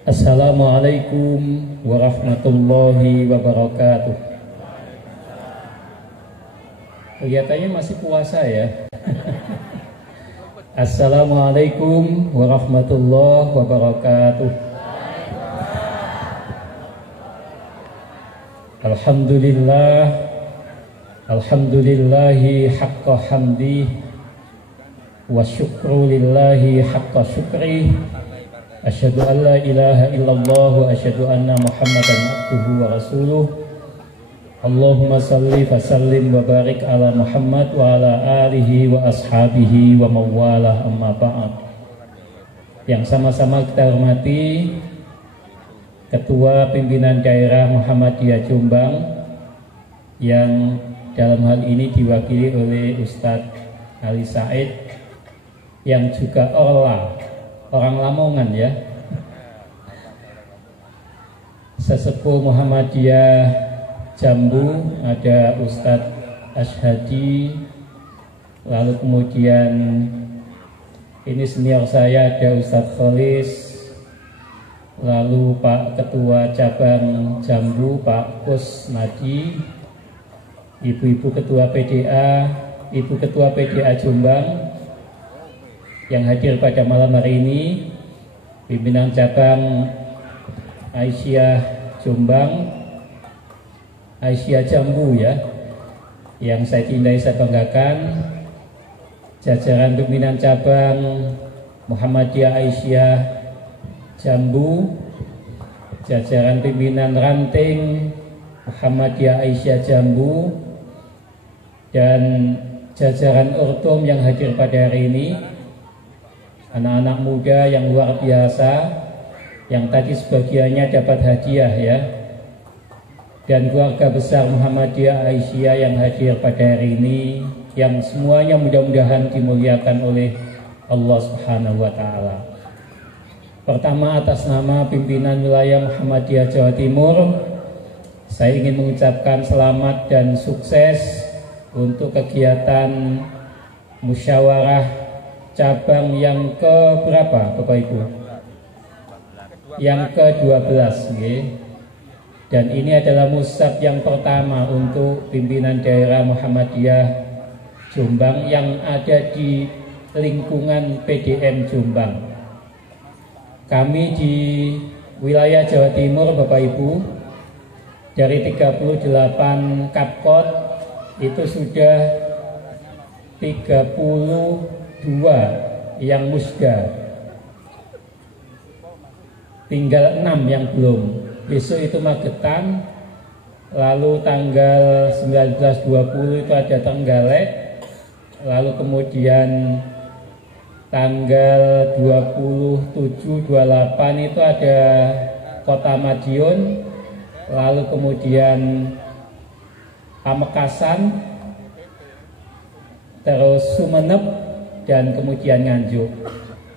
Assalamualaikum warahmatullahi wabarakatuh. Kelihatannya masih puasa ya. Assalamualaikum warahmatullahi wabarakatuh. Alhamdulillah, alhamdulillahi haqqa hamdi wa syukru lillahi haqqa syukri. Asyhadu an la ilaha illallah wa asyhadu anna Muhammadan abduhu wa rasuluh. Allahumma salli wa sallim wa barik ala Muhammad wa ala alihi wa ashabihi wa mawalah, amma ba'd. Yang sama-sama kita hormati Ketua Pimpinan Daerah Muhammadiyah Jombang, yang dalam hal ini diwakili oleh Ustadz Ali Said, yang juga orang Lamongan ya, sesepuh Muhammadiyah Jambu, ada Ustadz Ashadi, lalu kemudian ini senior saya ada Ustadz Kholis, lalu Pak Ketua Cabang Jambu Pak Kus Nadi, Ibu-ibu Ketua PDA, Ibu Ketua PDA Jombang yang hadir pada malam hari ini, pimpinan cabang Aisyah Jombang, Aisyah Jambu ya, yang saya cintai, saya banggakan, jajaran pimpinan cabang Muhammadiyah Aisyah Jambu, jajaran pimpinan ranting Muhammadiyah Aisyah Jambu, dan jajaran Urtum yang hadir pada hari ini, anak-anak muda yang luar biasa, yang tadi sebagiannya dapat hadiah ya, dan keluarga besar Muhammadiyah Aisyah yang hadir pada hari ini, yang semuanya mudah-mudahan dimuliakan oleh Allah Subhanahu wa Ta'ala. Pertama, atas nama pimpinan wilayah Muhammadiyah Jawa Timur, saya ingin mengucapkan selamat dan sukses untuk kegiatan musyawarah cabang yang ke berapa Bapak Ibu? Yang ke-12 okay. Dan ini adalah musab yang pertama untuk pimpinan daerah Muhammadiyah Jombang yang ada di lingkungan PDM Jombang. Kami di wilayah Jawa Timur Bapak Ibu, dari 38 Kapkot itu sudah 32 yang musda, tinggal 6 yang belum. Besok itu Magetan, lalu tanggal 19-20 itu ada Trenggalek, lalu kemudian tanggal 27-28 itu ada Kota Madiun, lalu kemudian Pamekasan, terus Sumeneb, dan kemudian Nganjuk.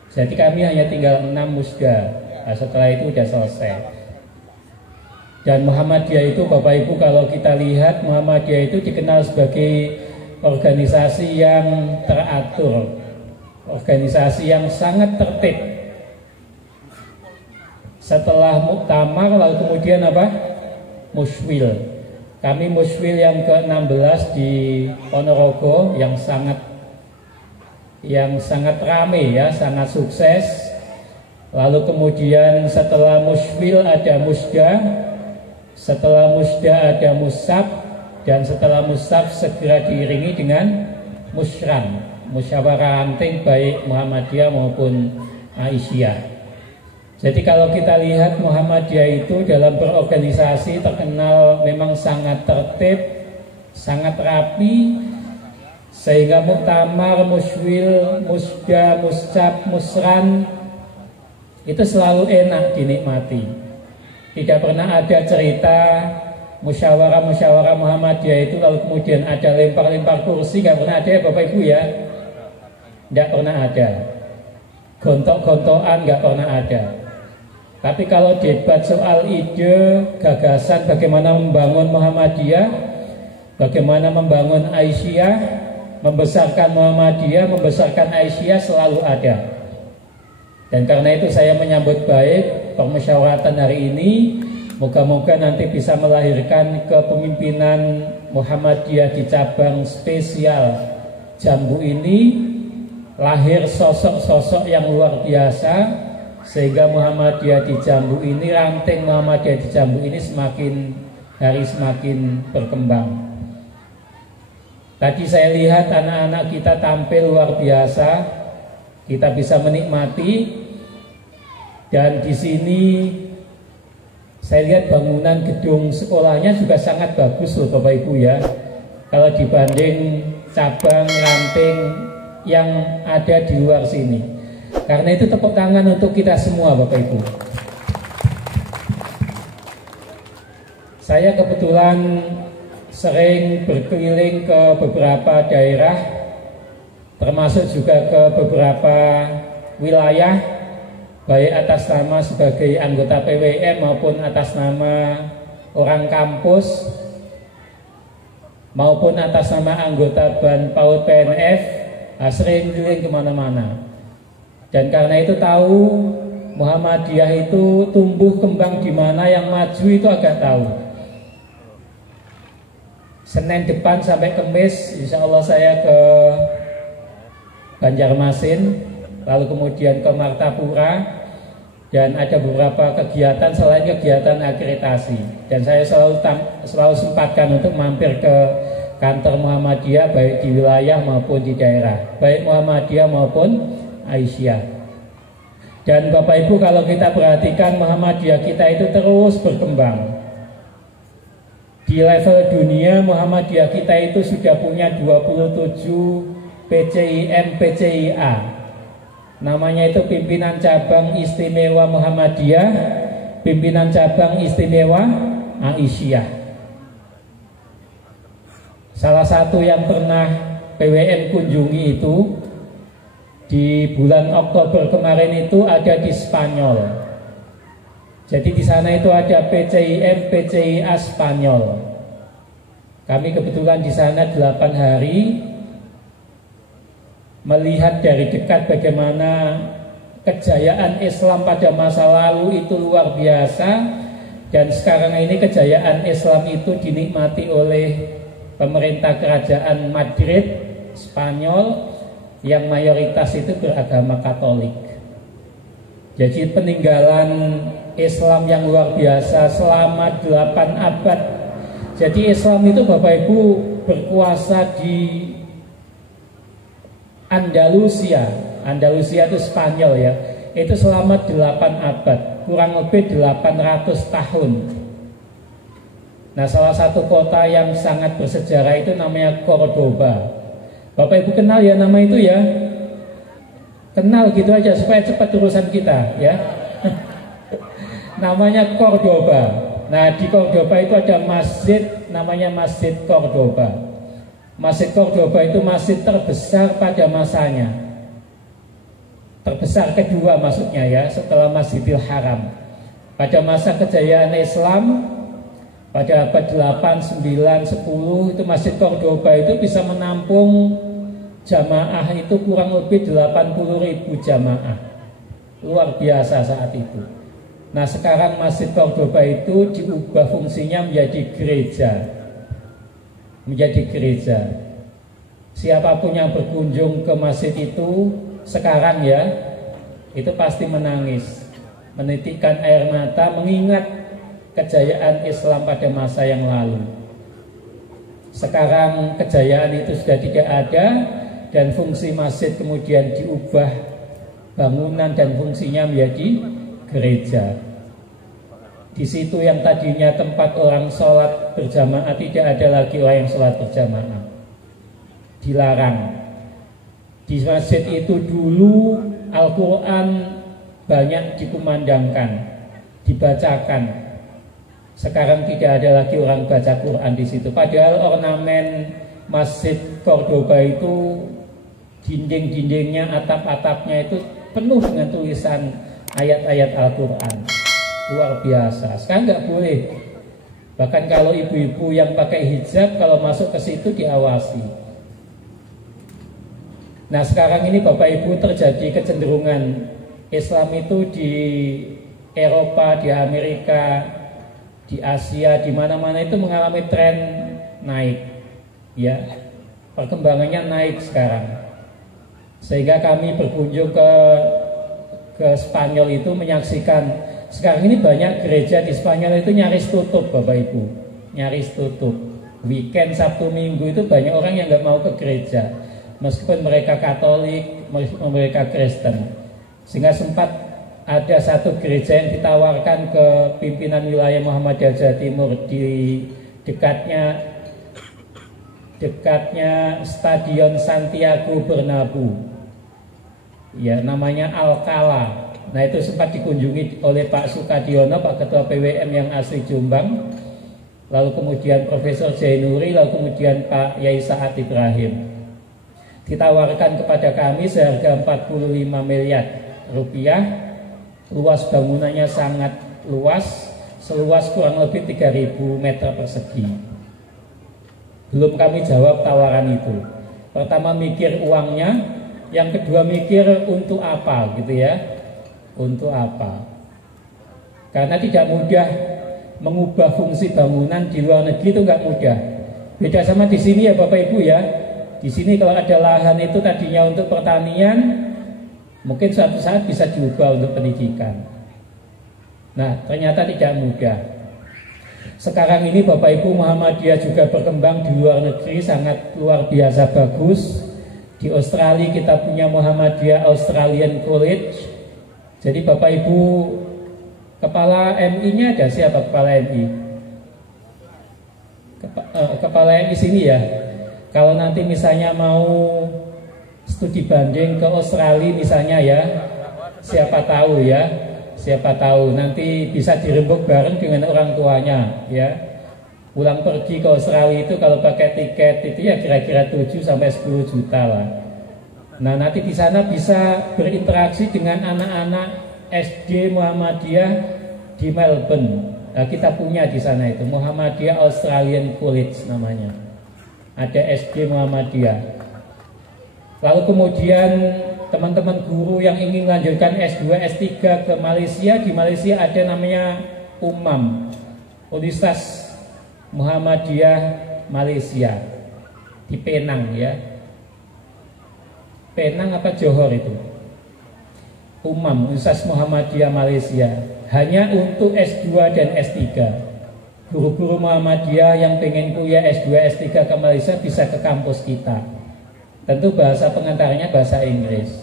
Jadi kami hanya tinggal 6 musda. Nah, setelah itu sudah selesai. Dan Muhammadiyah itu Bapak Ibu, kalau kita lihat, Muhammadiyah itu dikenal sebagai organisasi yang teratur, organisasi yang sangat tertib. Setelah muktamar lalu kemudian apa? Muswil. Kami muswil yang ke-16 di Ponorogo yang sangat rame ya, sangat sukses. Lalu kemudian setelah muswil ada musda, setelah musda ada musab, dan setelah musab segera diiringi dengan musran, musyawarah ranting baik Muhammadiyah maupun Aisyah. Jadi kalau kita lihat Muhammadiyah itu dalam berorganisasi terkenal memang sangat tertib, sangat rapi, sehingga muktamar, muswil, musda, muscab, musran itu selalu enak dinikmati. Tidak pernah ada cerita musyawarah Muhammadiyah itu lalu kemudian ada lempar-lempar kursi, nggak pernah ada ya Bapak Ibu ya, nggak pernah ada. Gontok-gontokan nggak pernah ada. Tapi kalau debat soal ide, gagasan bagaimana membangun Muhammadiyah, bagaimana membangun Aisyah, membesarkan Muhammadiyah, membesarkan Aisyah, selalu ada. Dan karena itu saya menyambut baik permusyawaratan hari ini. Moga-moga nanti bisa melahirkan kepemimpinan Muhammadiyah di cabang spesial Jambu ini, lahir sosok-sosok yang luar biasa, sehingga Muhammadiyah di Jambu ini, ranting Muhammadiyah di Jambu ini semakin hari semakin berkembang. Tadi saya lihat anak-anak kita tampil luar biasa, kita bisa menikmati, dan di sini saya lihat bangunan gedung sekolahnya juga sangat bagus loh Bapak Ibu ya. Kalau dibanding cabang ranting yang ada di luar sini. Karena itu tepuk tangan untuk kita semua Bapak Ibu. Saya kebetulan sering berkeliling ke beberapa daerah, termasuk juga ke beberapa wilayah, baik atas nama sebagai anggota PWN maupun atas nama orang kampus, maupun atas nama anggota BAN PAUD PNF, sering keliling kemana-mana. Dan karena itu tahu Muhammadiyah itu tumbuh kembang di mana, yang maju itu agak tahu. Senin depan sampai Kamis, insya Allah saya ke Banjarmasin, lalu kemudian ke Martapura, dan ada beberapa kegiatan selain kegiatan akreditasi. Dan saya selalu sempatkan untuk mampir ke kantor Muhammadiyah baik di wilayah maupun di daerah, baik Muhammadiyah maupun Aisyah. Dan Bapak Ibu, kalau kita perhatikan Muhammadiyah kita itu terus berkembang. Di level dunia Muhammadiyah kita itu sudah punya 27 PCIM PCIA. Namanya itu Pimpinan Cabang Istimewa Muhammadiyah, Pimpinan Cabang Istimewa Aisyah. Salah satu yang pernah PWN kunjungi itu di bulan Oktober kemarin itu ada di Spanyol. Jadi di sana itu ada PCIM PCIA Spanyol. Kami kebetulan di sana 8 hari, melihat dari dekat bagaimana kejayaan Islam pada masa lalu itu luar biasa, dan sekarang ini kejayaan Islam itu dinikmati oleh pemerintah kerajaan Madrid, Spanyol, yang mayoritas itu beragama Katolik. Jadi peninggalan Islam yang luar biasa selama 8 abad. Jadi Islam itu Bapak Ibu berkuasa di Andalusia. Andalusia itu Spanyol ya. Itu selama 8 abad, kurang lebih 800 tahun. Nah, salah satu kota yang sangat bersejarah itu namanya Cordoba. Bapak Ibu kenal ya nama itu ya? Kenal gitu aja supaya cepat urusan kita ya. Namanya Cordoba. Nah, di Cordoba itu ada masjid namanya Masjid Cordoba. Masjid Cordoba itu masjid terbesar pada masanya. Terbesar kedua maksudnya ya, setelah Masjidil Haram. Pada masa kejayaan Islam pada abad 8, 9, 10 itu Masjid Cordoba itu bisa menampung jamaah itu kurang lebih 80.000 jamaah. Luar biasa saat itu. Nah, sekarang Masjid Cordoba itu diubah fungsinya menjadi gereja. Menjadi gereja. Siapapun yang berkunjung ke masjid itu sekarang ya, itu pasti menangis, menitikkan air mata, mengingat kejayaan Islam pada masa yang lalu. Sekarang kejayaan itu sudah tidak ada, dan fungsi masjid kemudian diubah bangunan dan fungsinya menjadi gereja. Di situ yang tadinya tempat orang sholat berjamaah, tidak ada lagi orang yang sholat berjamaah. Dilarang. Di masjid itu dulu Al-Quran banyak dikumandangkan, dibacakan. Sekarang tidak ada lagi orang baca Quran di situ. Padahal ornamen Masjid Cordoba itu dinding-dindingnya, atap-atapnya itu penuh dengan tulisan ayat-ayat Al-Quran. Luar biasa. Sekarang nggak boleh. Bahkan kalau ibu-ibu yang pakai hijab, kalau masuk ke situ diawasi. Nah, sekarang ini Bapak Ibu terjadi kecenderungan Islam itu Eropa, di Amerika, di Asia, di mana-mana itu mengalami tren naik, ya, perkembangannya naik sekarang. Sehingga kami berkunjung ke Spanyol itu menyaksikan sekarang ini banyak gereja di Spanyol itu nyaris tutup, Bapak Ibu, nyaris tutup. Weekend Sabtu Minggu itu banyak orang yang nggak mau ke gereja, meskipun mereka Katolik, meskipun mereka Kristen. Sehingga sempat ada satu gereja yang ditawarkan ke pimpinan wilayah Muhammadiyah Jawa Timur di dekatnya Stadion Santiago Bernabeu, ya, namanya Alcala. Nah, itu sempat dikunjungi oleh Pak Sukadiono, Pak Ketua PWM yang asli Jombang, lalu kemudian Profesor Jainuri, lalu kemudian Pak Yai Saad Ibrahim. Ditawarkan kepada kami seharga 45 miliar rupiah. Luas bangunannya sangat luas, seluas kurang lebih 3.000 meter persegi. Belum kami jawab tawaran itu. Pertama mikir uangnya, yang kedua mikir untuk apa gitu ya. Untuk apa? Karena tidak mudah mengubah fungsi bangunan di luar negeri, itu nggak mudah. Beda sama di sini ya Bapak Ibu ya. Di sini kalau ada lahan itu tadinya untuk pertanian, mungkin suatu saat bisa diubah untuk pendidikan. Nah, ternyata tidak mudah. Sekarang ini Bapak Ibu, Muhammadiyah juga berkembang di luar negeri sangat luar biasa bagus. Di Australia kita punya Muhammadiyah Australian College. Jadi Bapak Ibu, kepala MI-nya ada siapa kepala MI? Kepala MI sini ya. Kalau nanti misalnya mau studi banding ke Australia misalnya ya, siapa tahu ya, siapa tahu nanti bisa dirembuk bareng dengan orang tuanya ya. Pulang pergi ke Australia itu kalau pakai tiket itu ya kira-kira 7 sampai 10 juta lah. Nah, nanti di sana bisa berinteraksi dengan anak-anak SD Muhammadiyah di Melbourne. Nah, kita punya di sana itu Muhammadiyah Australian College namanya. Ada SD Muhammadiyah. Lalu kemudian teman-teman guru yang ingin melanjutkan S2, S3 ke Malaysia, di Malaysia ada namanya UMAM, Universitas Muhammadiyah Malaysia, di Penang ya. Penang apa Johor itu? UMAM, Universitas Muhammadiyah Malaysia, hanya untuk S2 dan S3. Guru-guru Muhammadiyah yang pengen kuliah S2, S3 ke Malaysia bisa ke kampus kita. Tentu bahasa pengantarnya bahasa Inggris.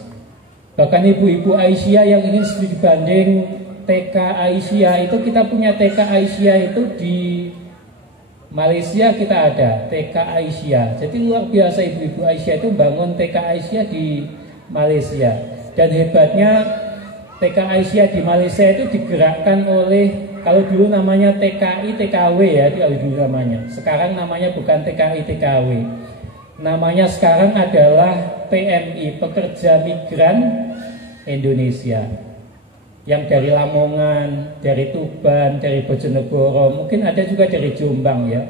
Bahkan ibu-ibu Aisyah yang ingin studi banding TK Aisyah itu, kita punya TK Aisyah itu di Malaysia, kita ada TK Aisyah. Jadi luar biasa ibu-ibu Aisyah itu bangun TK Aisyah di Malaysia. Dan hebatnya TK Aisyah di Malaysia itu digerakkan oleh, kalau dulu namanya TKI TKW ya, dulu namanya. Sekarang namanya bukan TKI TKW. Namanya sekarang adalah PMI, Pekerja Migran Indonesia. Yang dari Lamongan, dari Tuban, dari Bojonegoro, mungkin ada juga dari Jombang ya.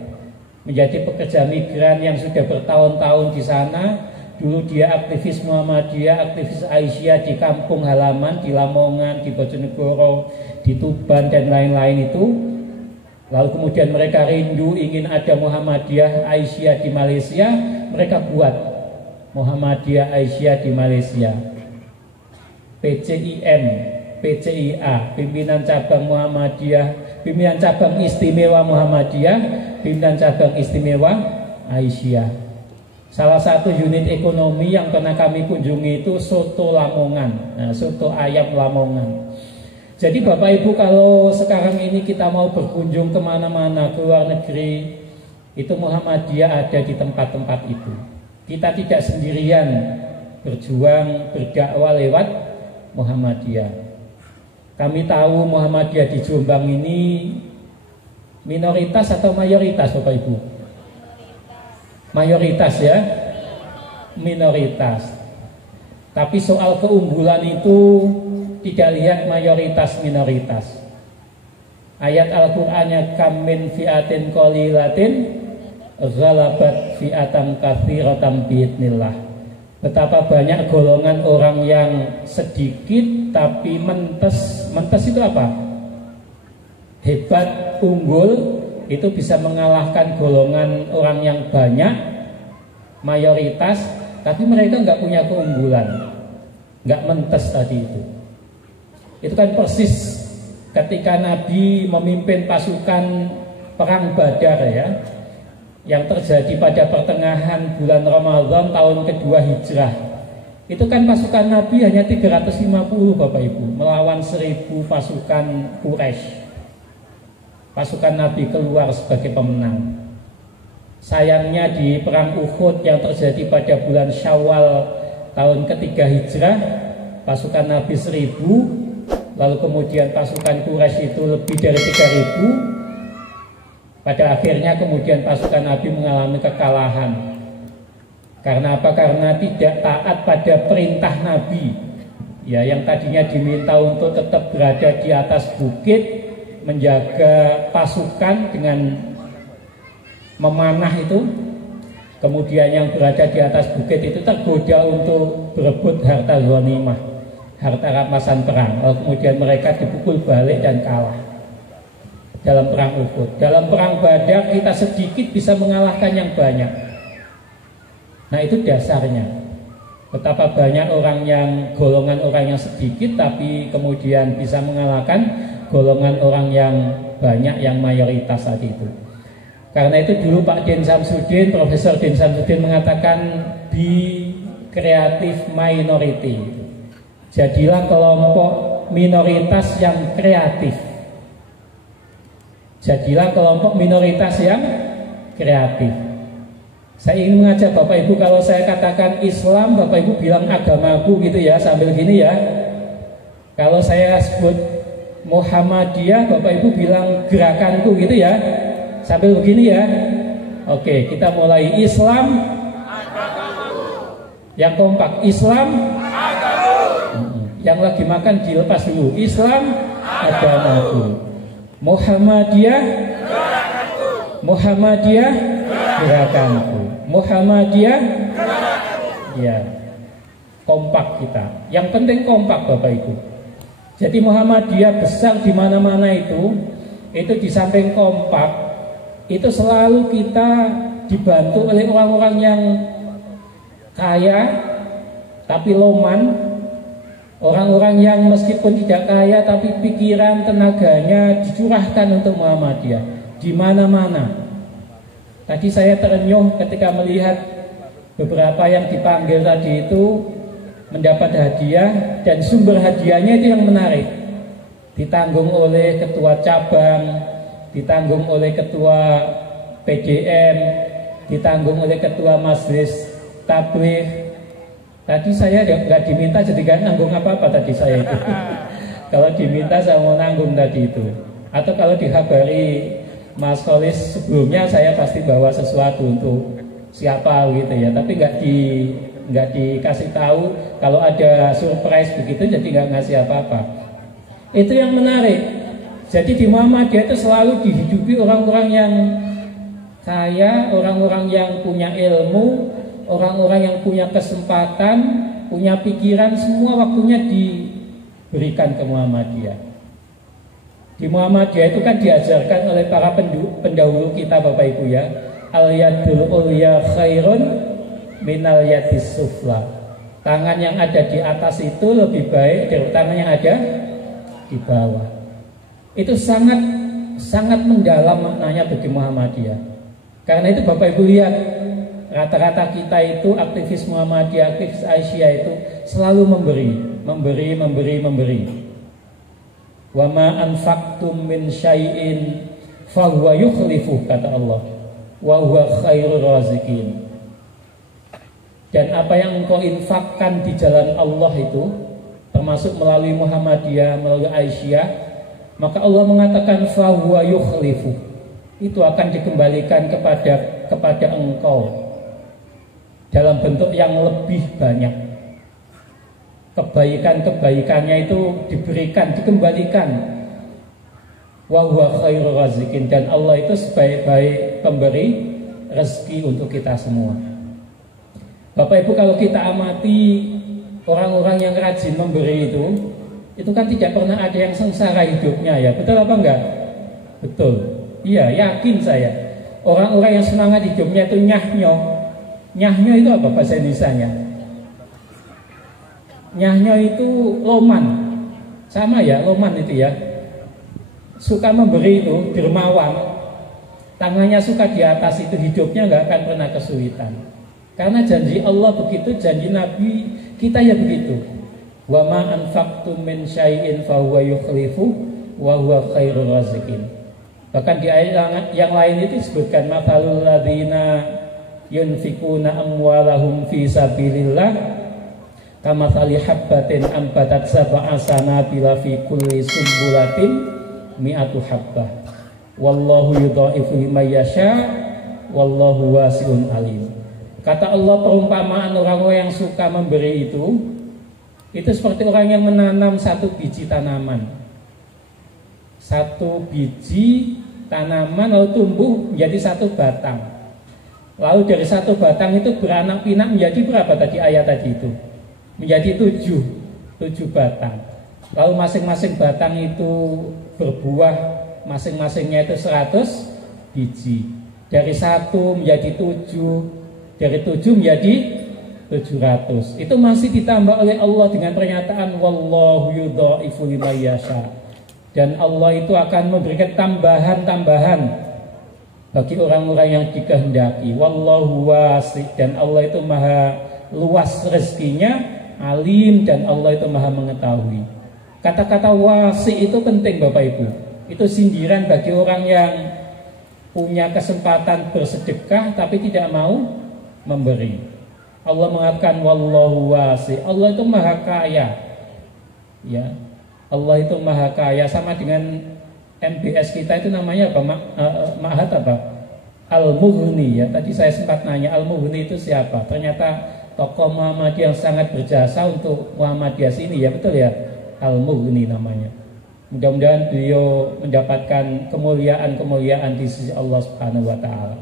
Menjadi pekerja migran yang sudah bertahun-tahun di sana. Dulu dia aktivis Muhammadiyah, aktivis Aisyah di kampung halaman, di Lamongan, di Bojonegoro, di Tuban dan lain-lain itu. Lalu kemudian mereka rindu ingin ada Muhammadiyah Aisyah di Malaysia, mereka buat Muhammadiyah Aisyah di Malaysia. PCIM, PCIA, Pimpinan Cabang Muhammadiyah, Pimpinan Cabang Istimewa Muhammadiyah, Pimpinan Cabang Istimewa Aisyah. Salah satu unit ekonomi yang pernah kami kunjungi itu soto Lamongan, nah, soto ayam Lamongan. Jadi Bapak Ibu, kalau sekarang ini kita mau berkunjung kemana-mana ke luar negeri, itu Muhammadiyah ada di tempat-tempat itu. Kita tidak sendirian berjuang, berdakwah lewat Muhammadiyah. Kami tahu Muhammadiyah di Jombang ini minoritas atau mayoritas Bapak Ibu? Mayoritas ya, minoritas. Tapi soal keunggulan itu tidak lihat mayoritas minoritas. Ayat Al-Qur'annya kam min fi'atin qalilatin ghalabat fi'atan katsiratan biidznillah. Betapa banyak golongan orang yang sedikit tapi mentes. Mentes itu apa? hebat, unggul, itu bisa mengalahkan golongan orang yang banyak, mayoritas, tapi mereka nggak punya keunggulan, nggak mentes tadi itu. Itu kan persis ketika Nabi memimpin pasukan perang Badar ya, yang terjadi pada pertengahan bulan Ramadan tahun kedua Hijrah. Itu kan pasukan Nabi hanya 350 Bapak Ibu melawan 1000 pasukan Quraisy. Pasukan Nabi keluar sebagai pemenang. Sayangnya di perang Uhud yang terjadi pada bulan Syawal tahun ketiga Hijrah, pasukan Nabi 1000, lalu kemudian pasukan Quraisy itu lebih dari 3000. Pada akhirnya kemudian pasukan Nabi mengalami kekalahan. Karena apa? Karena tidak taat pada perintah Nabi. Ya, yang tadinya diminta untuk tetap berada di atas bukit, menjaga pasukan dengan memanah itu. Kemudian yang berada di atas bukit itu tergoda untuk berebut harta ghanimah, harta rampasan perang. Lalu kemudian mereka dipukul balik dan kalah dalam perang Uhud. Dalam perang Badar kita sedikit bisa mengalahkan yang banyak. Nah, itu dasarnya. Betapa banyak golongan orang yang sedikit tapi kemudian bisa mengalahkan golongan orang yang banyak, yang mayoritas tadi itu. Karena itu dulu Pak Din Samsudin, Profesor Din Samsudin mengatakan be creative minority. Jadilah kelompok minoritas yang kreatif. Jadilah kelompok minoritas yang kreatif. Saya ingin mengajak Bapak Ibu, kalau saya katakan Islam, Bapak Ibu bilang agamaku gitu ya, sambil gini ya. Kalau saya sebut Muhammadiyah, Bapak Ibu bilang gerakanku gitu ya, sambil begini ya. Oke, kita mulai. Islam yang kompak, Islam yang lagi makan dilepas dulu. Islam agamaku, Muhammadiyah gerakanku, Muhammadiyah ya, kompak kita. Yang penting kompak Bapak Ibu. Jadi Muhammadiyah besar di mana-mana itu di samping kompak, itu selalu kita dibantu oleh orang-orang yang kaya tapi loman, orang-orang yang meskipun tidak kaya tapi pikiran tenaganya dicurahkan untuk Muhammadiyah di mana-mana. Tadi saya terenyuh ketika melihat beberapa yang dipanggil tadi itu mendapat hadiah, dan sumber hadiahnya itu yang menarik. Ditanggung oleh ketua cabang, ditanggung oleh ketua PDM, ditanggung oleh ketua majelis tabligh. Tadi saya nggak diminta jadi nggak nanggung apa-apa tadi saya itu. Kalau diminta saya mau nanggung tadi itu. Atau kalau dikabari Mas Kolis sebelumnya, saya pasti bawa sesuatu untuk siapa gitu ya. Tapi nggak dikasih tahu. Kalau ada surprise begitu, jadi nggak ngasih apa-apa. Itu yang menarik. Jadi di Muhammadiyah itu selalu dihidupi orang-orang yang kaya, orang-orang yang punya ilmu, orang-orang yang punya kesempatan, punya pikiran, semua waktunya diberikan ke Muhammadiyah. Di Muhammadiyah itu kan diajarkan oleh para pendahulu kita Bapak Ibu ya, al-yadul ulya khairun minal yadis sufla. Tangan yang ada di atas itu lebih baik dari tangan yang ada di bawah. Itu sangat mendalam maknanya bagi Muhammadiyah. Karena itu Bapak Ibu lihat, rata-rata kita itu aktivis Muhammadiyah, aktivis Aisyah itu selalu memberi. Wa ma anfaqtum min syai'in fa huwa yukhlifu, kata Allah. Wa huwa khairur raziqin. Dan apa yang engkau infakkan di jalan Allah itu, termasuk melalui Muhammadiyah, melalui Aisyah, maka Allah mengatakan fa huwa yukhlifu. Itu akan dikembalikan kepada engkau dalam bentuk yang lebih banyak. Kebaikannya itu dikembalikan. Wa huwa khairur raziqin, dan Allah itu sebaik-baik pemberi rezeki untuk kita semua. Bapak Ibu, kalau kita amati orang-orang yang rajin memberi itu kan tidak pernah ada yang sengsara hidupnya ya, betul apa enggak? Betul. Iya, yakin saya. Orang-orang yang semangat hidupnya itu nyahnyo. Nyahnyo itu apa bahasa Indonesianya? Nyahnyo itu loman. Sama ya, loman itu ya. Suka memberi itu, dermawan. Tangannya suka di atas itu, hidupnya nggak akan pernah kesulitan. Karena janji Allah begitu, janji Nabi kita ya begitu. Wa ma anfaqtum min syai'in fa huwa yukhlifu wa huwa khairur raziqin. Bahkan di ayat yang lain itu disebutkan mathalul ladzina yunfikuna amwalahum fi sabilillah kamathali habbatin ambatat sab'a sanabila fi kulli sumbulatin mi'atu habbah wallahu yudha'ifu liman yasha wallahu wasi'un alim. Kata Allah, perumpamaan orang-orang yang suka memberi itu seperti orang yang menanam satu biji tanaman. Satu biji tanaman lalu tumbuh menjadi satu batang. Lalu dari satu batang itu beranak pinak menjadi berapa tadi ayat tadi itu? Menjadi 7 batang. Lalu masing-masing batang itu berbuah, masing-masingnya itu 100 biji. Dari 1 menjadi 7, dari 7 menjadi 700. Itu masih ditambah oleh Allah dengan pernyataan wallahu yudha'ifu liman yasha. Dan Allah itu akan memberikan tambahan-tambahan bagi orang-orang yang dikehendaki. Wallahu wasi', dan Allah itu maha luas rezekinya, alim, dan Allah itu maha mengetahui. Kata-kata wasi' itu penting Bapak Ibu. Itu sindiran bagi orang yang punya kesempatan bersedekah tapi tidak mau memberi. Allah mengatakan wallahu wasi', Allah itu maha kaya. Ya. Allah itu maha kaya, sama dengan MBS kita itu namanya apa? Ma'had apa? Al-Mughni ya. Tadi saya sempat nanya Al-Mughni itu siapa? Ternyata tokoh Muhammadiyah yang sangat berjasa untuk Muhammadiyah sini ya, betul ya? Al-Mughni namanya. Mudah-mudahan beliau mendapatkan kemuliaan-kemuliaan di sisi Allah Subhanahu wa taala.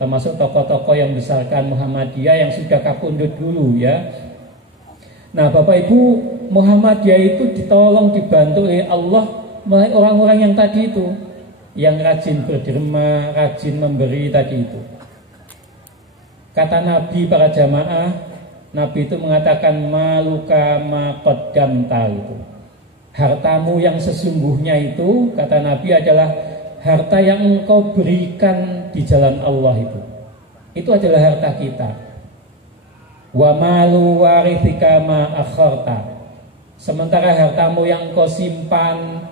Termasuk tokoh-tokoh yang besarkan Muhammadiyah yang sudah kapundhut dulu ya. Nah, Bapak Ibu, Muhammadiyah itu ditolong, dibantu oleh Allah melalui orang-orang yang tadi itu, yang rajin berderma, rajin memberi tadi itu. Kata Nabi para jamaah, Nabi itu mengatakan maluka ma qaddamta itu. Hartamu yang sesungguhnya itu, kata Nabi, adalah harta yang engkau berikan di jalan Allah itu. Itu adalah harta kita. Wa malu warithika ma akharta. Sementara hartamu yang engkau simpan,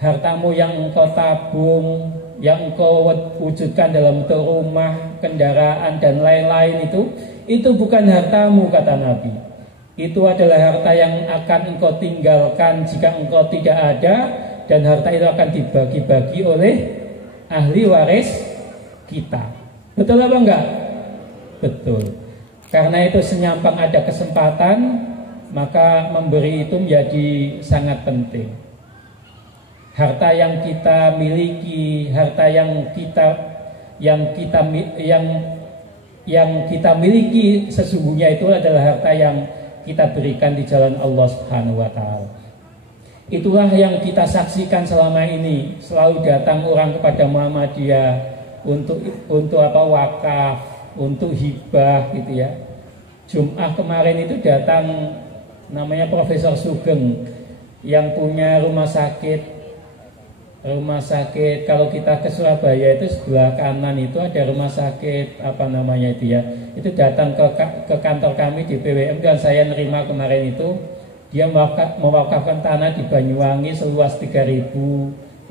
hartamu yang engkau tabung, yang engkau wujudkan dalam bentuk rumah, kendaraan dan lain-lain itu bukan hartamu, kata Nabi. Itu adalah harta yang akan engkau tinggalkan jika engkau tidak ada, dan harta itu akan dibagi-bagi oleh ahli waris kita. Betul apa enggak? Betul. Karena itu senyampang ada kesempatan, maka memberi itu menjadi sangat penting. Harta yang kita miliki, harta yang kita miliki sesungguhnya itu adalah harta yang kita berikan di jalan Allah Subhanahu wa taala. Itulah yang kita saksikan selama ini. Selalu datang orang kepada Muhammadiyah untuk apa? Wakaf, untuk hibah gitu ya. Jum'ah kemarin itu datang namanya Profesor Sugeng yang punya rumah sakit kalau kita ke Surabaya itu sebelah kanan itu ada rumah sakit apa namanya itu ya. Itu datang ke kantor kami di PWM dan saya nerima kemarin itu. Dia mewakafkan tanah di Banyuwangi seluas 3.500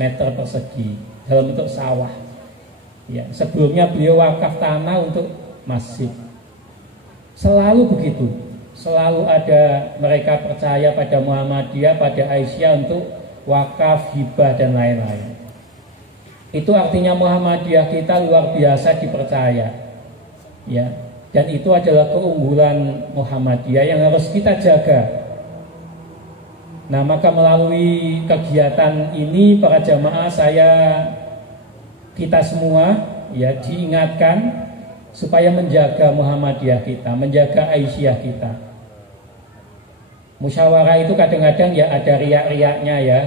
meter persegi dalam bentuk sawah. Ya, sebelumnya beliau wakaf tanah untuk masjid. Selalu begitu. Selalu ada mereka percaya pada Muhammadiyah, pada Aisyah untuk wakaf, hibah dan lain-lain. Itu artinya Muhammadiyah kita luar biasa dipercaya. Ya. Dan itu adalah keunggulan Muhammadiyah yang harus kita jaga. Nah, maka melalui kegiatan ini para jamaah kita semua ya diingatkan supaya menjaga Muhammadiyah kita, menjaga Aisyah kita. Musyawarah itu kadang-kadang ya ada riak-riaknya ya.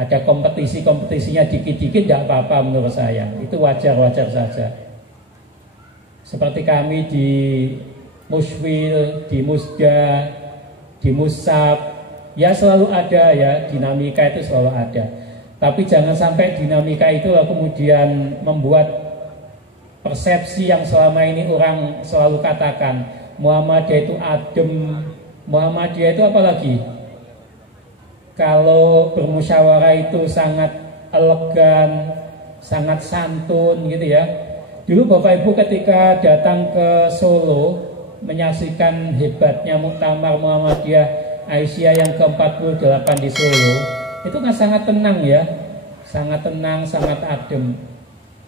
Ada kompetisinya dikit-dikit tidak apa-apa menurut saya. Itu wajar-wajar saja. Seperti kami di Muswil, di Musda, di Musab, ya selalu ada ya, dinamika itu selalu ada. Tapi jangan sampai dinamika itu kemudian membuat persepsi yang selama ini orang selalu katakan Muhammadiyah itu adem, Muhammadiyah itu apalagi? Kalau bermusyawarah itu sangat elegan, sangat santun gitu ya. Dulu Bapak Ibu ketika datang ke Solo menyaksikan hebatnya Muktamar Muhammadiyah Aisyah yang ke-48 di Solo, itu kan sangat tenang ya, sangat tenang, sangat adem.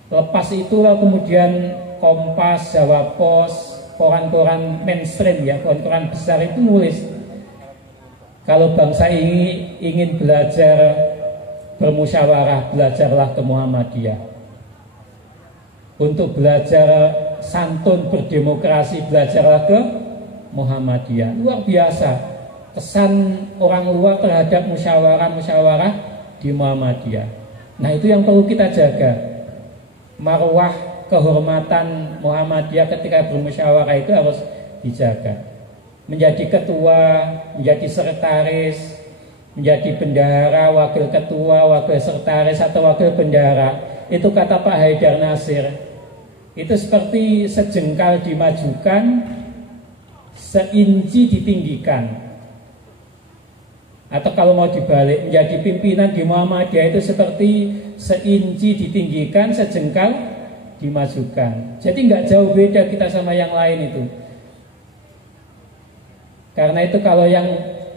Lepas itulah kemudian Kompas, Jawa Pos, koran-koran mainstream ya, koran-koran besar itu nulis kalau bangsa ini ingin belajar bermusyawarah, belajarlah ke Muhammadiyah. Untuk belajar santun berdemokrasi, belajarlah ke Muhammadiyah. Luar biasa kesan orang luar terhadap musyawarah-musyawarah di Muhammadiyah. Nah itu yang perlu kita jaga. Marwah kehormatan Muhammadiyah ketika bermusyawarah itu harus dijaga. Menjadi ketua, menjadi sekretaris, menjadi bendahara, wakil ketua, wakil sekretaris atau wakil bendahara, itu kata Pak Haidar Nasir, itu seperti sejengkal dimajukan, seinci ditinggikan. Atau kalau mau dibalik, menjadi pimpinan di Muhammadiyah itu seperti seinci ditinggikan, sejengkal dimajukan. Jadi nggak jauh beda kita sama yang lain itu. Karena itu kalau yang,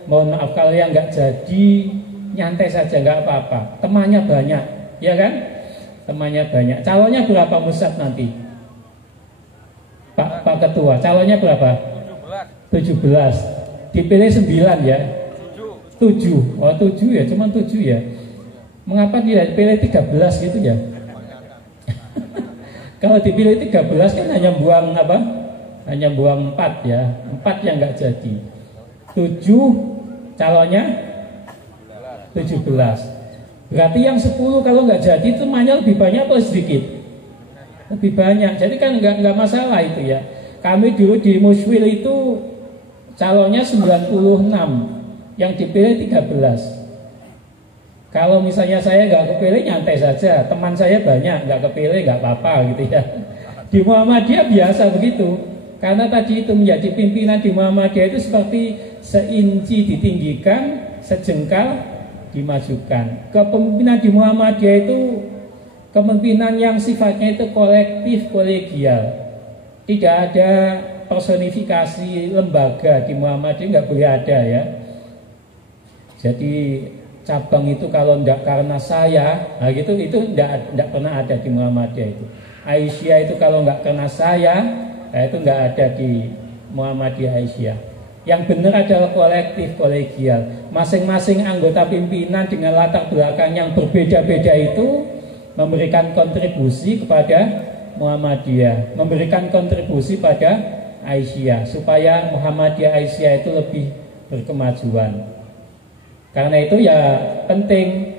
mohon maaf, kalau yang nggak jadi nyantai saja nggak apa-apa. Temannya banyak, ya kan? Temannya banyak. Calonnya berapa Musab nanti? Pak Ketua, calonnya berapa? 17. Dipilih 9 ya? 7. Oh 7 ya, cuma 7 ya. Mengapa tidak dipilih 13 gitu ya? Kalau dipilih 13 kan hanya buang apa? Hanya buang 4 ya, 4 yang nggak jadi. 7 calonnya 17. Berarti yang 10 kalau nggak jadi itu temannya lebih banyak atau sedikit? Lebih banyak. Jadi kan nggak masalah itu ya. Kami dulu di Muswil itu calonnya 96, yang dipilih 13. Kalau misalnya saya nggak kepilih nyantai saja, teman saya banyak nggak kepilih nggak apa-apa gitu ya. Di Muhammadiyah biasa begitu. Karena tadi itu menjadi pimpinan di Muhammadiyah itu seperti seinci ditinggikan, sejengkal dimajukan. Kepemimpinan di Muhammadiyah itu kepemimpinan yang sifatnya itu kolektif, kolegial. Tidak ada personifikasi lembaga di Muhammadiyah, nggak boleh ada ya. Jadi cabang itu kalau tidak karena saya, nah gitu itu tidak pernah ada di Muhammadiyah itu. Aisyah itu kalau nggak karena saya, nah itu nggak ada di Muhammadiyah Aisyah. Yang benar adalah kolektif, kolegial. Masing-masing anggota pimpinan dengan latar belakang yang berbeda-beda itu memberikan kontribusi kepada Muhammadiyah, memberikan kontribusi pada Aisyah supaya Muhammadiyah Aisyah itu lebih berkemajuan. Karena itu ya penting.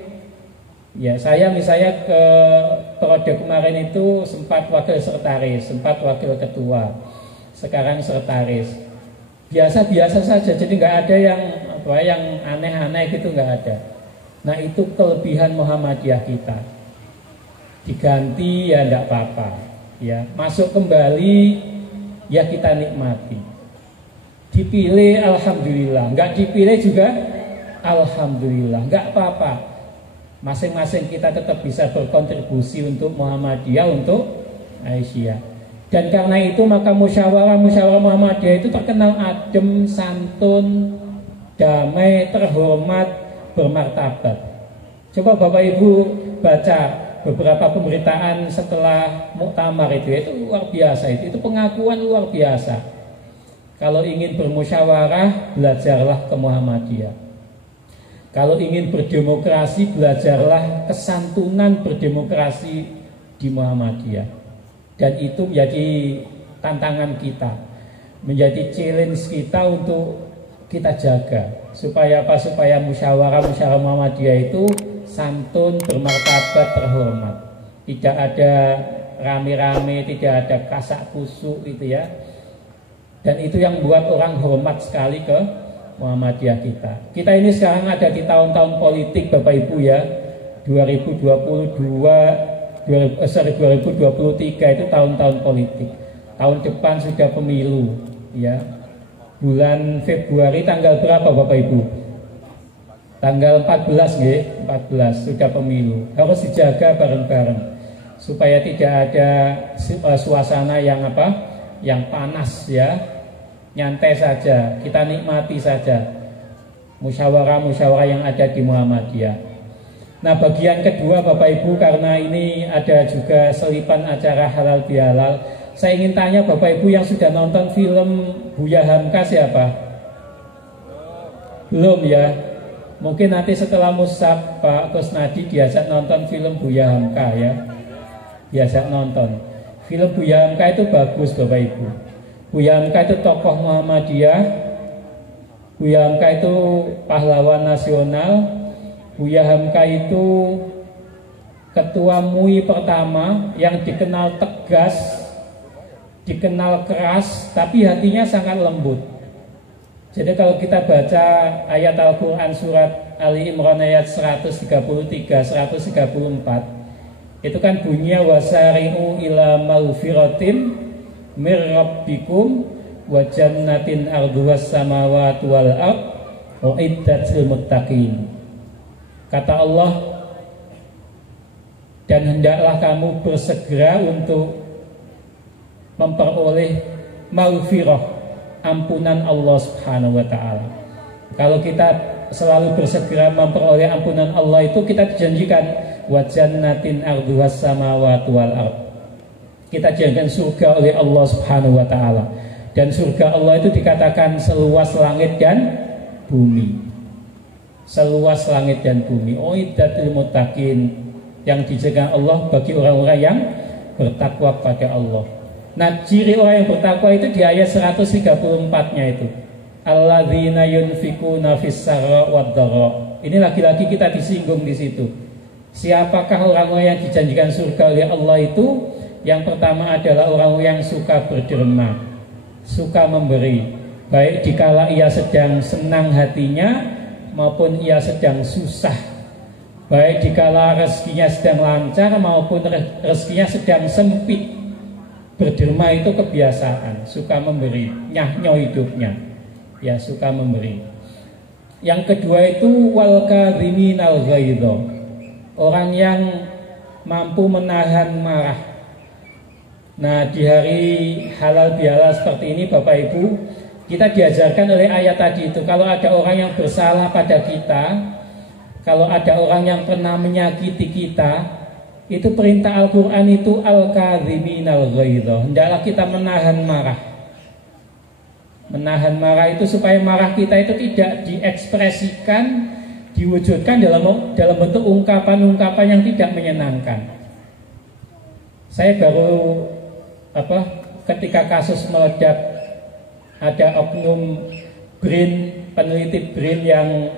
Ya saya misalnya ke periode kemarin itu sempat wakil sekretaris, sempat wakil ketua, sekarang sekretaris. Biasa-biasa saja, jadi nggak ada yang aneh-aneh gitu, nggak ada. Nah itu kelebihan Muhammadiyah kita. Diganti ya nggak apa-apa, ya masuk kembali ya kita nikmati. Dipilih alhamdulillah, nggak dipilih juga alhamdulillah, nggak apa-apa. Masing-masing kita tetap bisa berkontribusi untuk Muhammadiyah, untuk Aisyah. Dan karena itu maka musyawarah Muhammadiyah itu terkenal adem, santun, damai, terhormat, bermartabat. Coba Bapak Ibu baca beberapa pemberitaan setelah muktamar itu luar biasa, itu pengakuan luar biasa. Kalau ingin bermusyawarah, belajarlah ke Muhammadiyah. Kalau ingin berdemokrasi, belajarlah kesantunan berdemokrasi di Muhammadiyah. Dan itu menjadi tantangan kita, menjadi challenge kita untuk kita jaga. Supaya apa? Supaya musyawarah Muhammadiyah itu santun, bermartabat, terhormat. Tidak ada rame-rame, tidak ada kasak kusuk itu ya. Dan itu yang buat orang hormat sekali ke Muhammadiyah kita. Kita ini sekarang ada di tahun-tahun politik Bapak Ibu ya. 2023 itu tahun-tahun politik. Tahun depan sudah pemilu ya. Bulan Februari tanggal berapa Bapak Ibu? Tanggal 14 nggih, 14 sudah pemilu. Harus dijaga bareng-bareng supaya tidak ada suasana yang apa? Yang panas ya. Nyantai saja, kita nikmati saja musyawarah-musyawarah yang ada di Muhammadiyah. Nah, bagian kedua Bapak Ibu, karena ini ada juga selipan acara halal bihalal, saya ingin tanya Bapak Ibu yang sudah nonton film Buya Hamka siapa? Belum ya? Mungkin nanti setelah musab Pak Kusnadi diajak nonton film Buya Hamka ya. Diajak nonton. Film Buya Hamka itu bagus Bapak Ibu. Buya Hamka itu tokoh Muhammadiyah. Buya Hamka itu pahlawan nasional. Buya Hamka itu ketua MUI pertama yang dikenal tegas, dikenal keras, tapi hatinya sangat lembut. Jadi kalau kita baca ayat Al-Quran surat Ali Imran ayat 133, 134, itu kan bunyinya wasari'u ila maghfiratin mir rabbikum wa jannatin arduhas samawati wal ard uiddat lil muttaqin. Kata Allah, dan hendaklah kamu bersegera untuk memperoleh maghfirah, ampunan Allah Subhanahu wa taala. Kalau kita selalu bersegera memperoleh ampunan Allah itu, kita dijanjikan wa jannatin arduhas samawati wal ard. Kita dijanjikan surga oleh Allah Subhanahu wa taala. Dan surga Allah itu dikatakan seluas langit dan bumi. Seluas langit dan bumi. Uiddatil muttaqin, yang dijaga Allah bagi orang-orang yang bertakwa pada Allah. Nah, ciri orang yang bertakwa itu di ayat 134-nya itu. Alladzina yunfikuna fis-sarra wad-dharra. Ini lagi-lagi kita disinggung di situ. Siapakah orang-orang yang dijanjikan surga oleh Allah itu? Yang pertama adalah orang yang suka berderma, suka memberi, baik dikala ia sedang senang hatinya maupun ia sedang susah, baik dikala rezekinya sedang lancar maupun rezekinya sedang sempit. Berderma itu kebiasaan, suka memberi, nyahnyo hidupnya, ya suka memberi. Yang kedua itu wal kadhiminal ghaidha, orang yang mampu menahan marah. Nah, di hari halal bihalal seperti ini Bapak Ibu, kita diajarkan oleh ayat tadi itu, kalau ada orang yang bersalah pada kita, kalau ada orang yang pernah menyakiti kita, itu perintah Al-Quran itu al-kadhiminal ghaidha, hendaklah kita menahan marah. Menahan marah itu supaya marah kita itu tidak diekspresikan, diwujudkan dalam bentuk ungkapan-ungkapan yang tidak menyenangkan. Saya baru ketika kasus meledak, ada oknum BRIN, peneliti BRIN yang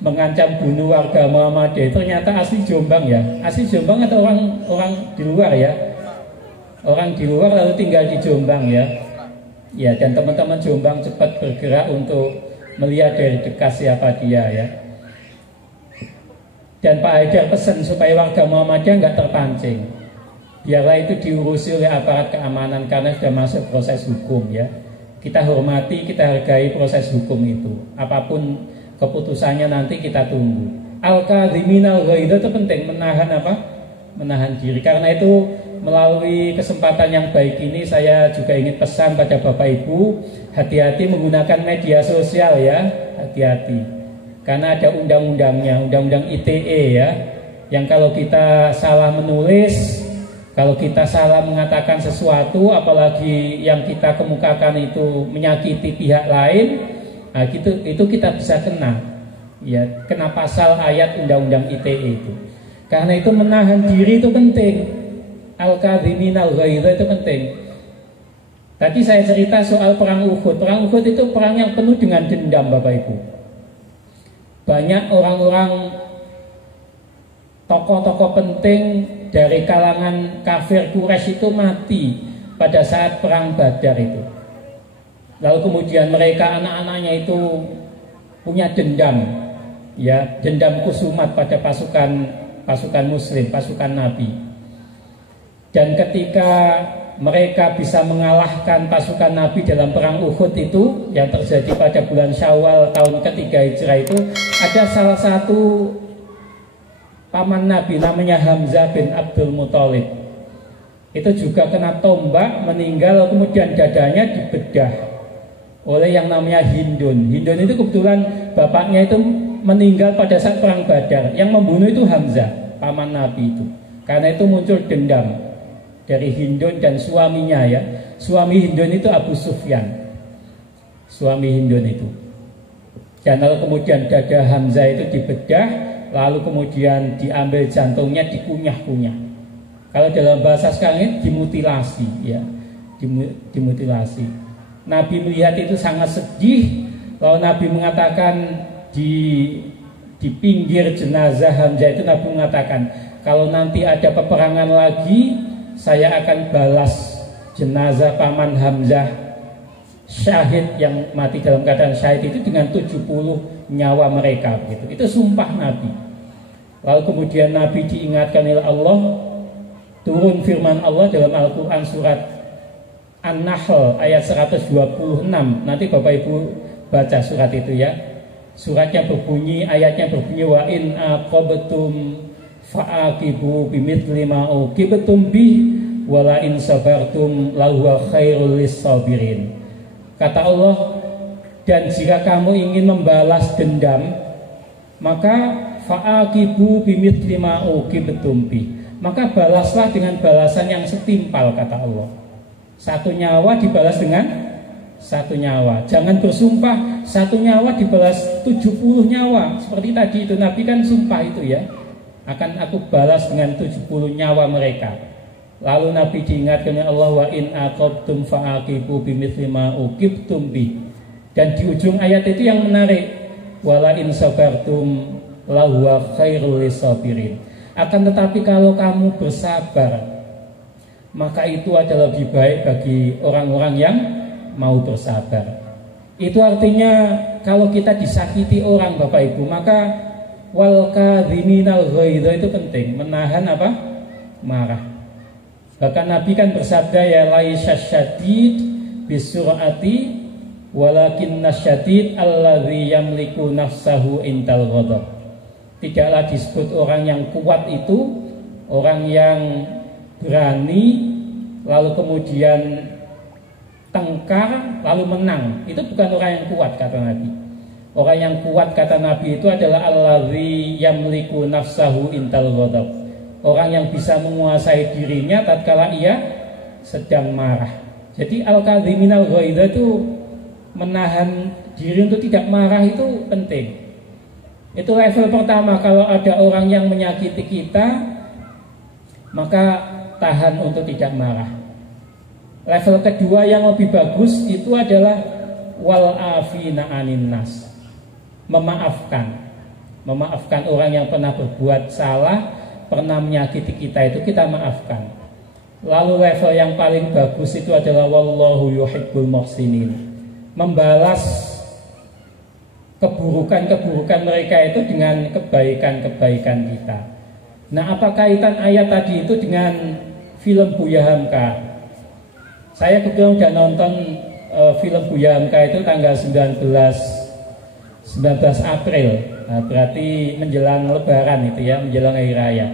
mengancam bunuh warga Muhammadiyah. Ternyata asli Jombang ya, asli Jombang atau orang di luar ya, orang di luar lalu tinggal di Jombang ya. Ya, dan teman-teman Jombang cepat bergerak untuk melihat dari dekat siapa dia ya. Dan Pak Haidar pesan supaya warga Muhammadiyah nggak terpancing. Biarlah itu diurusi oleh aparat keamanan karena sudah masuk proses hukum ya. Kita hormati, kita hargai proses hukum itu. Apapun keputusannya nanti kita tunggu. Al-kadhiminal ghaidha itu penting, menahan diri. Karena itu melalui kesempatan yang baik ini saya juga ingin pesan pada Bapak Ibu, hati-hati menggunakan media sosial ya, hati-hati. Karena ada undang-undangnya, undang-undang ITE ya, yang kalau kita salah menulis, kalau kita salah mengatakan sesuatu, apalagi yang kita kemukakan itu menyakiti pihak lain, nah itu kita bisa kena, ya, kena pasal ayat undang-undang ITE itu. Karena itu menahan diri itu penting. Al-kadhiminal ghaidha itu penting. Tadi saya cerita soal perang Uhud. Perang Uhud itu perang yang penuh dengan dendam Bapak Ibu. banyak orang-orang tokoh-tokoh penting dari kalangan kafir Quraisy itu mati pada saat perang Badar itu. Lalu kemudian mereka anak-anaknya itu punya dendam, ya, dendam kusumat pada pasukan Muslim, pasukan Nabi. Dan ketika mereka bisa mengalahkan pasukan Nabi dalam perang Uhud itu yang terjadi pada bulan Syawal tahun ketiga Hijrah itu, ada salah satu paman Nabi namanya Hamzah bin Abdul Muthalib. Itu juga kena tombak, meninggal, kemudian dadanya dibedah oleh yang namanya Hindun. Hindun itu kebetulan bapaknya itu meninggal pada saat perang Badar. Yang membunuh itu Hamzah, paman Nabi itu. Karena itu muncul dendam dari Hindun dan suaminya, ya. Suami Hindun itu Abu Sufyan. Suami Hindun itu. Dan lalu kemudian dada Hamzah itu dibedah, lalu kemudian diambil jantungnya, dikunyah-kunyah. Kalau dalam bahasa sekarang ini dimutilasi, ya. Dimutilasi. Nabi melihat itu sangat sedih. Lalu Nabi mengatakan di pinggir jenazah Hamzah itu, Nabi mengatakan, kalau nanti ada peperangan lagi, saya akan balas jenazah paman Hamzah syahid yang mati dalam keadaan syahid itu dengan 70 nyawa mereka, begitu. Itu sumpah Nabi. Lalu kemudian Nabi diingatkan oleh Allah, turun firman Allah dalam Al-Quran surat An-Nahl ayat 126. Nanti Bapak Ibu baca surat itu, ya. Suratnya berbunyi, ayatnya berbunyi, wa in aqabtum fa'aqibu bimithli ma uqibtum bih wa la in sabartum lahuwa khairul lis-sabirin. Kata Allah, dan jika kamu ingin membalas dendam, maka fa'aqibu bimithli ma uqibtum bih, maka balaslah dengan balasan yang setimpal, kata Allah. Satu nyawa dibalas dengan satu nyawa. Jangan bersumpah satu nyawa dibalas 70 nyawa. Seperti tadi itu Nabi kan sumpah itu, ya, akan aku balas dengan 70 nyawa mereka. Lalu Nabi diingatkan oleh Allah, wa in aqabtum fa'aqibu bimithli ma uqibtum bi. Dan di ujung ayat itu yang menarik, wala in sabartum lahuwa khairul lisabirin. Akan tetapi kalau kamu bersabar, maka itu adalah lebih baik bagi orang-orang yang mau bersabar. Itu artinya kalau kita disakiti orang, Bapak Ibu, maka wal kadhiminal ghaidha itu penting, menahan apa? Marah. Bahkan Nabi kan bersabda, ya laisyadid bisur'ati walakinnasyadid alladzi yamliku nafsahu intal ghadab. Tidaklah disebut orang yang kuat itu orang yang berani lalu kemudian tengkar lalu menang. Itu bukan orang yang kuat, kata Nabi. Orang yang kuat, kata Nabi, itu adalah allazi yamliku nafsahu intal ghadab. Orang yang bisa menguasai dirinya tatkala ia sedang marah. Jadi al-kadhiminal ghaidha itu menahan diri untuk tidak marah itu penting. Itu level pertama. Kalau ada orang yang menyakiti kita, maka tahan untuk tidak marah. Level kedua yang lebih bagus itu adalah wal afina anin nas, memaafkan orang yang pernah berbuat salah, pernah menyakiti kita, itu kita maafkan. Lalu level yang paling bagus itu adalah wallahu yuhibbul muhsinin, membalas keburukan-keburukan mereka itu dengan kebaikan-kebaikan kita. Nah, apa kaitan ayat tadi itu dengan film Buya Hamka? Saya kebetulan udah nonton film Buya Hamka itu tanggal 19 April. Nah, berarti menjelang Lebaran itu, ya, menjelang Hari Raya.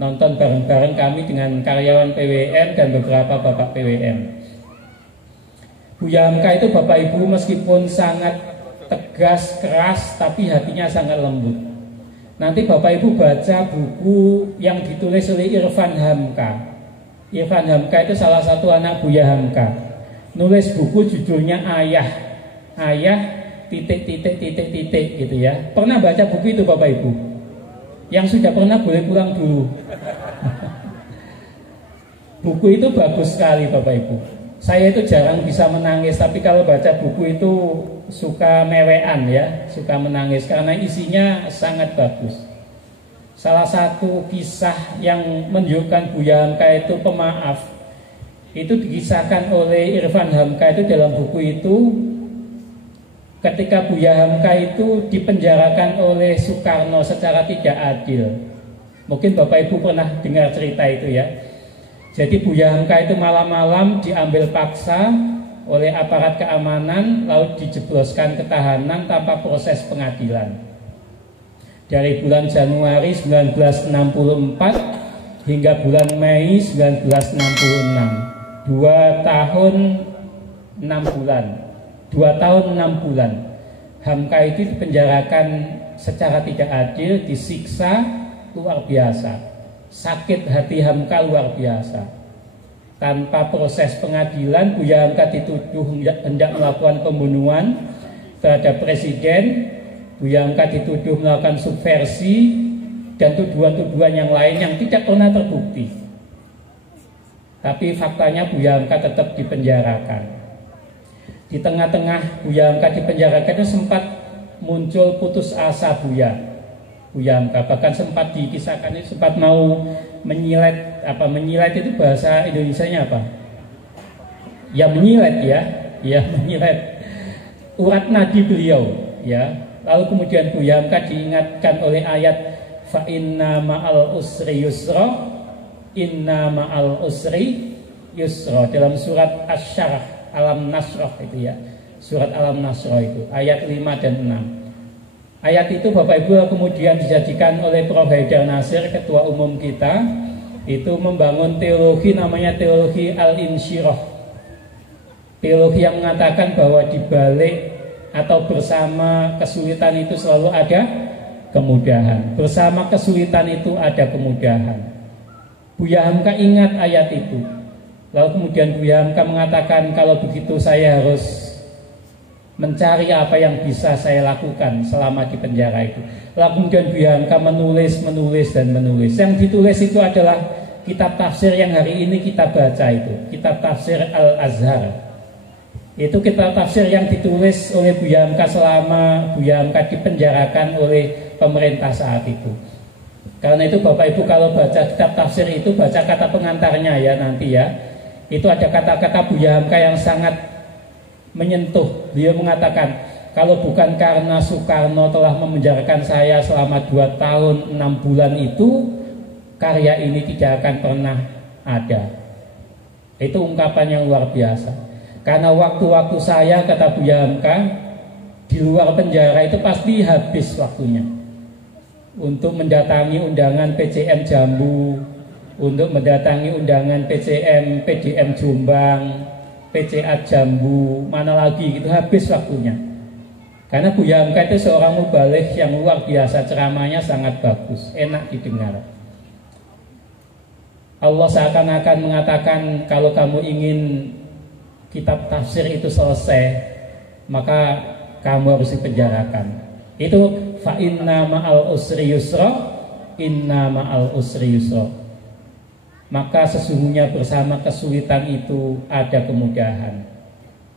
Nonton bareng-bareng kami dengan karyawan PWN dan beberapa bapak PWN. Buya Hamka itu Bapak Ibu meskipun sangat tegas, keras, tapi hatinya sangat lembut. Nanti Bapak Ibu baca buku yang ditulis oleh Irfan Hamka. Irfan Hamka itu salah satu anak Buya Hamka. Nulis buku judulnya Ayah. Ayah titik gitu, ya. Pernah baca buku itu Bapak Ibu? Yang sudah pernah boleh pulang dulu. Buku itu bagus sekali Bapak Ibu. Saya itu jarang bisa menangis, tapi kalau baca buku itu suka mewean ya, suka menangis karena isinya sangat bagus. Salah satu kisah yang menunjukkan Buya Hamka itu pemaaf itu dikisahkan oleh Irfan Hamka itu dalam buku itu, ketika Buya Hamka itu dipenjarakan oleh Soekarno secara tidak adil. Mungkin Bapak Ibu pernah dengar cerita itu ya. Jadi Buya Hamka itu malam-malam diambil paksa oleh aparat keamanan, lalu dijebloskan ke tahanan tanpa proses pengadilan. Dari bulan Januari 1964 hingga bulan Mei 1966. 2 tahun 6 bulan. 2 tahun 6 bulan Hamka itu dipenjarakan secara tidak adil, disiksa luar biasa. Sakit hati Hamka luar biasa. Tanpa proses pengadilan, Buya Hamka dituduh hendak melakukan pembunuhan terhadap presiden. Buya Hamka dituduh melakukan subversi dan tuduhan-tuduhan yang lain yang tidak pernah terbukti. Tapi faktanya Buya Hamka tetap dipenjarakan. Di tengah-tengah Buya Hamka dipenjarakan itu sempat muncul putus asa Buya Hamka. Bahkan sempat dikisahkan itu sempat mau menyilet, menyilet itu bahasa Indonesianya apa? Ya menyilet ya menyilet urat nadi beliau ya. Lalu kemudian Buya Hamka diingatkan oleh ayat fa inna ma'al usri yusra, inna ma'al usri yusra, dalam surat Asy-Syarah Alam Nasrah itu ya. Surat Alam Nasrah itu ayat 5 dan 6. Ayat itu Bapak Ibu kemudian dijadikan oleh Prof. Haidar Nasir, ketua umum kita, itu membangun teologi namanya teologi al-insyirah. Teologi yang mengatakan bahwa di balik atau bersama kesulitan itu selalu ada kemudahan. Bersama kesulitan itu ada kemudahan. Buya Hamka ingat ayat itu. Lalu kemudian Buya Hamka mengatakan, kalau begitu saya harus mencari apa yang bisa saya lakukan selama di penjara itu. Lalu kemudian Buya Hamka menulis. Yang ditulis itu adalah kitab tafsir yang hari ini kita baca itu, kitab tafsir Al-Azhar. Itu kitab tafsir yang ditulis oleh Buya Hamka selama Buya Hamka dipenjarakan oleh pemerintah saat itu. Karena itu Bapak Ibu kalau baca kitab tafsir itu baca kata pengantarnya ya nanti ya. Itu ada kata-kata Buya Hamka yang sangat menyentuh. Beliau mengatakan, kalau bukan karena Soekarno telah memenjarakan saya selama 2 tahun 6 bulan itu, karya ini tidak akan pernah ada. Itu ungkapan yang luar biasa. Karena waktu-waktu saya, kata Buya Hamka, di luar penjara itu pasti habis waktunya untuk mendatangi undangan PCM Jambu, untuk mendatangi undangan PDM Jombang, PCA Jambu, mana lagi gitu, habis waktunya. Karena Buya Hamka itu seorang mubaligh yang luar biasa, ceramahnya sangat bagus, enak didengar. Allah seakan-akan mengatakan, kalau kamu ingin kitab tafsir itu selesai, maka kamu harus dipenjarakan. Itu fa inna ma'al usri yusra, inna ma'al usri yusra. Maka sesungguhnya bersama kesulitan itu ada kemudahan.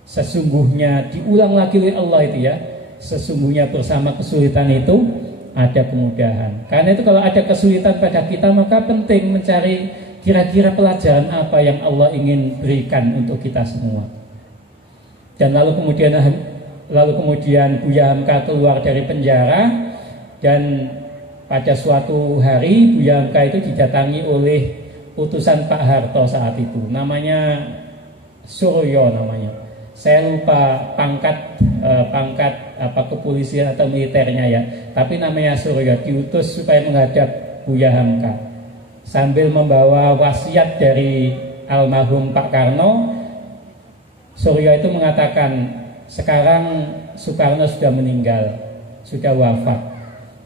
Sesungguhnya, diulang lagi oleh Allah itu ya, sesungguhnya bersama kesulitan itu ada kemudahan. Karena itu kalau ada kesulitan pada kita, maka penting mencari kira-kira pelajaran apa yang Allah ingin berikan untuk kita semua. Dan lalu kemudian Buya Hamka keluar dari penjara, dan pada suatu hari Buya Hamka itu didatangi oleh utusan Pak Harto saat itu, namanya Suryo namanya. Saya lupa pangkat kepolisian atau militernya ya, tapi namanya Suryo, diutus supaya menghadap Buya Hamka sambil membawa wasiat dari almarhum Pak Karno. Suryo itu mengatakan, sekarang Soekarno sudah meninggal, sudah wafat,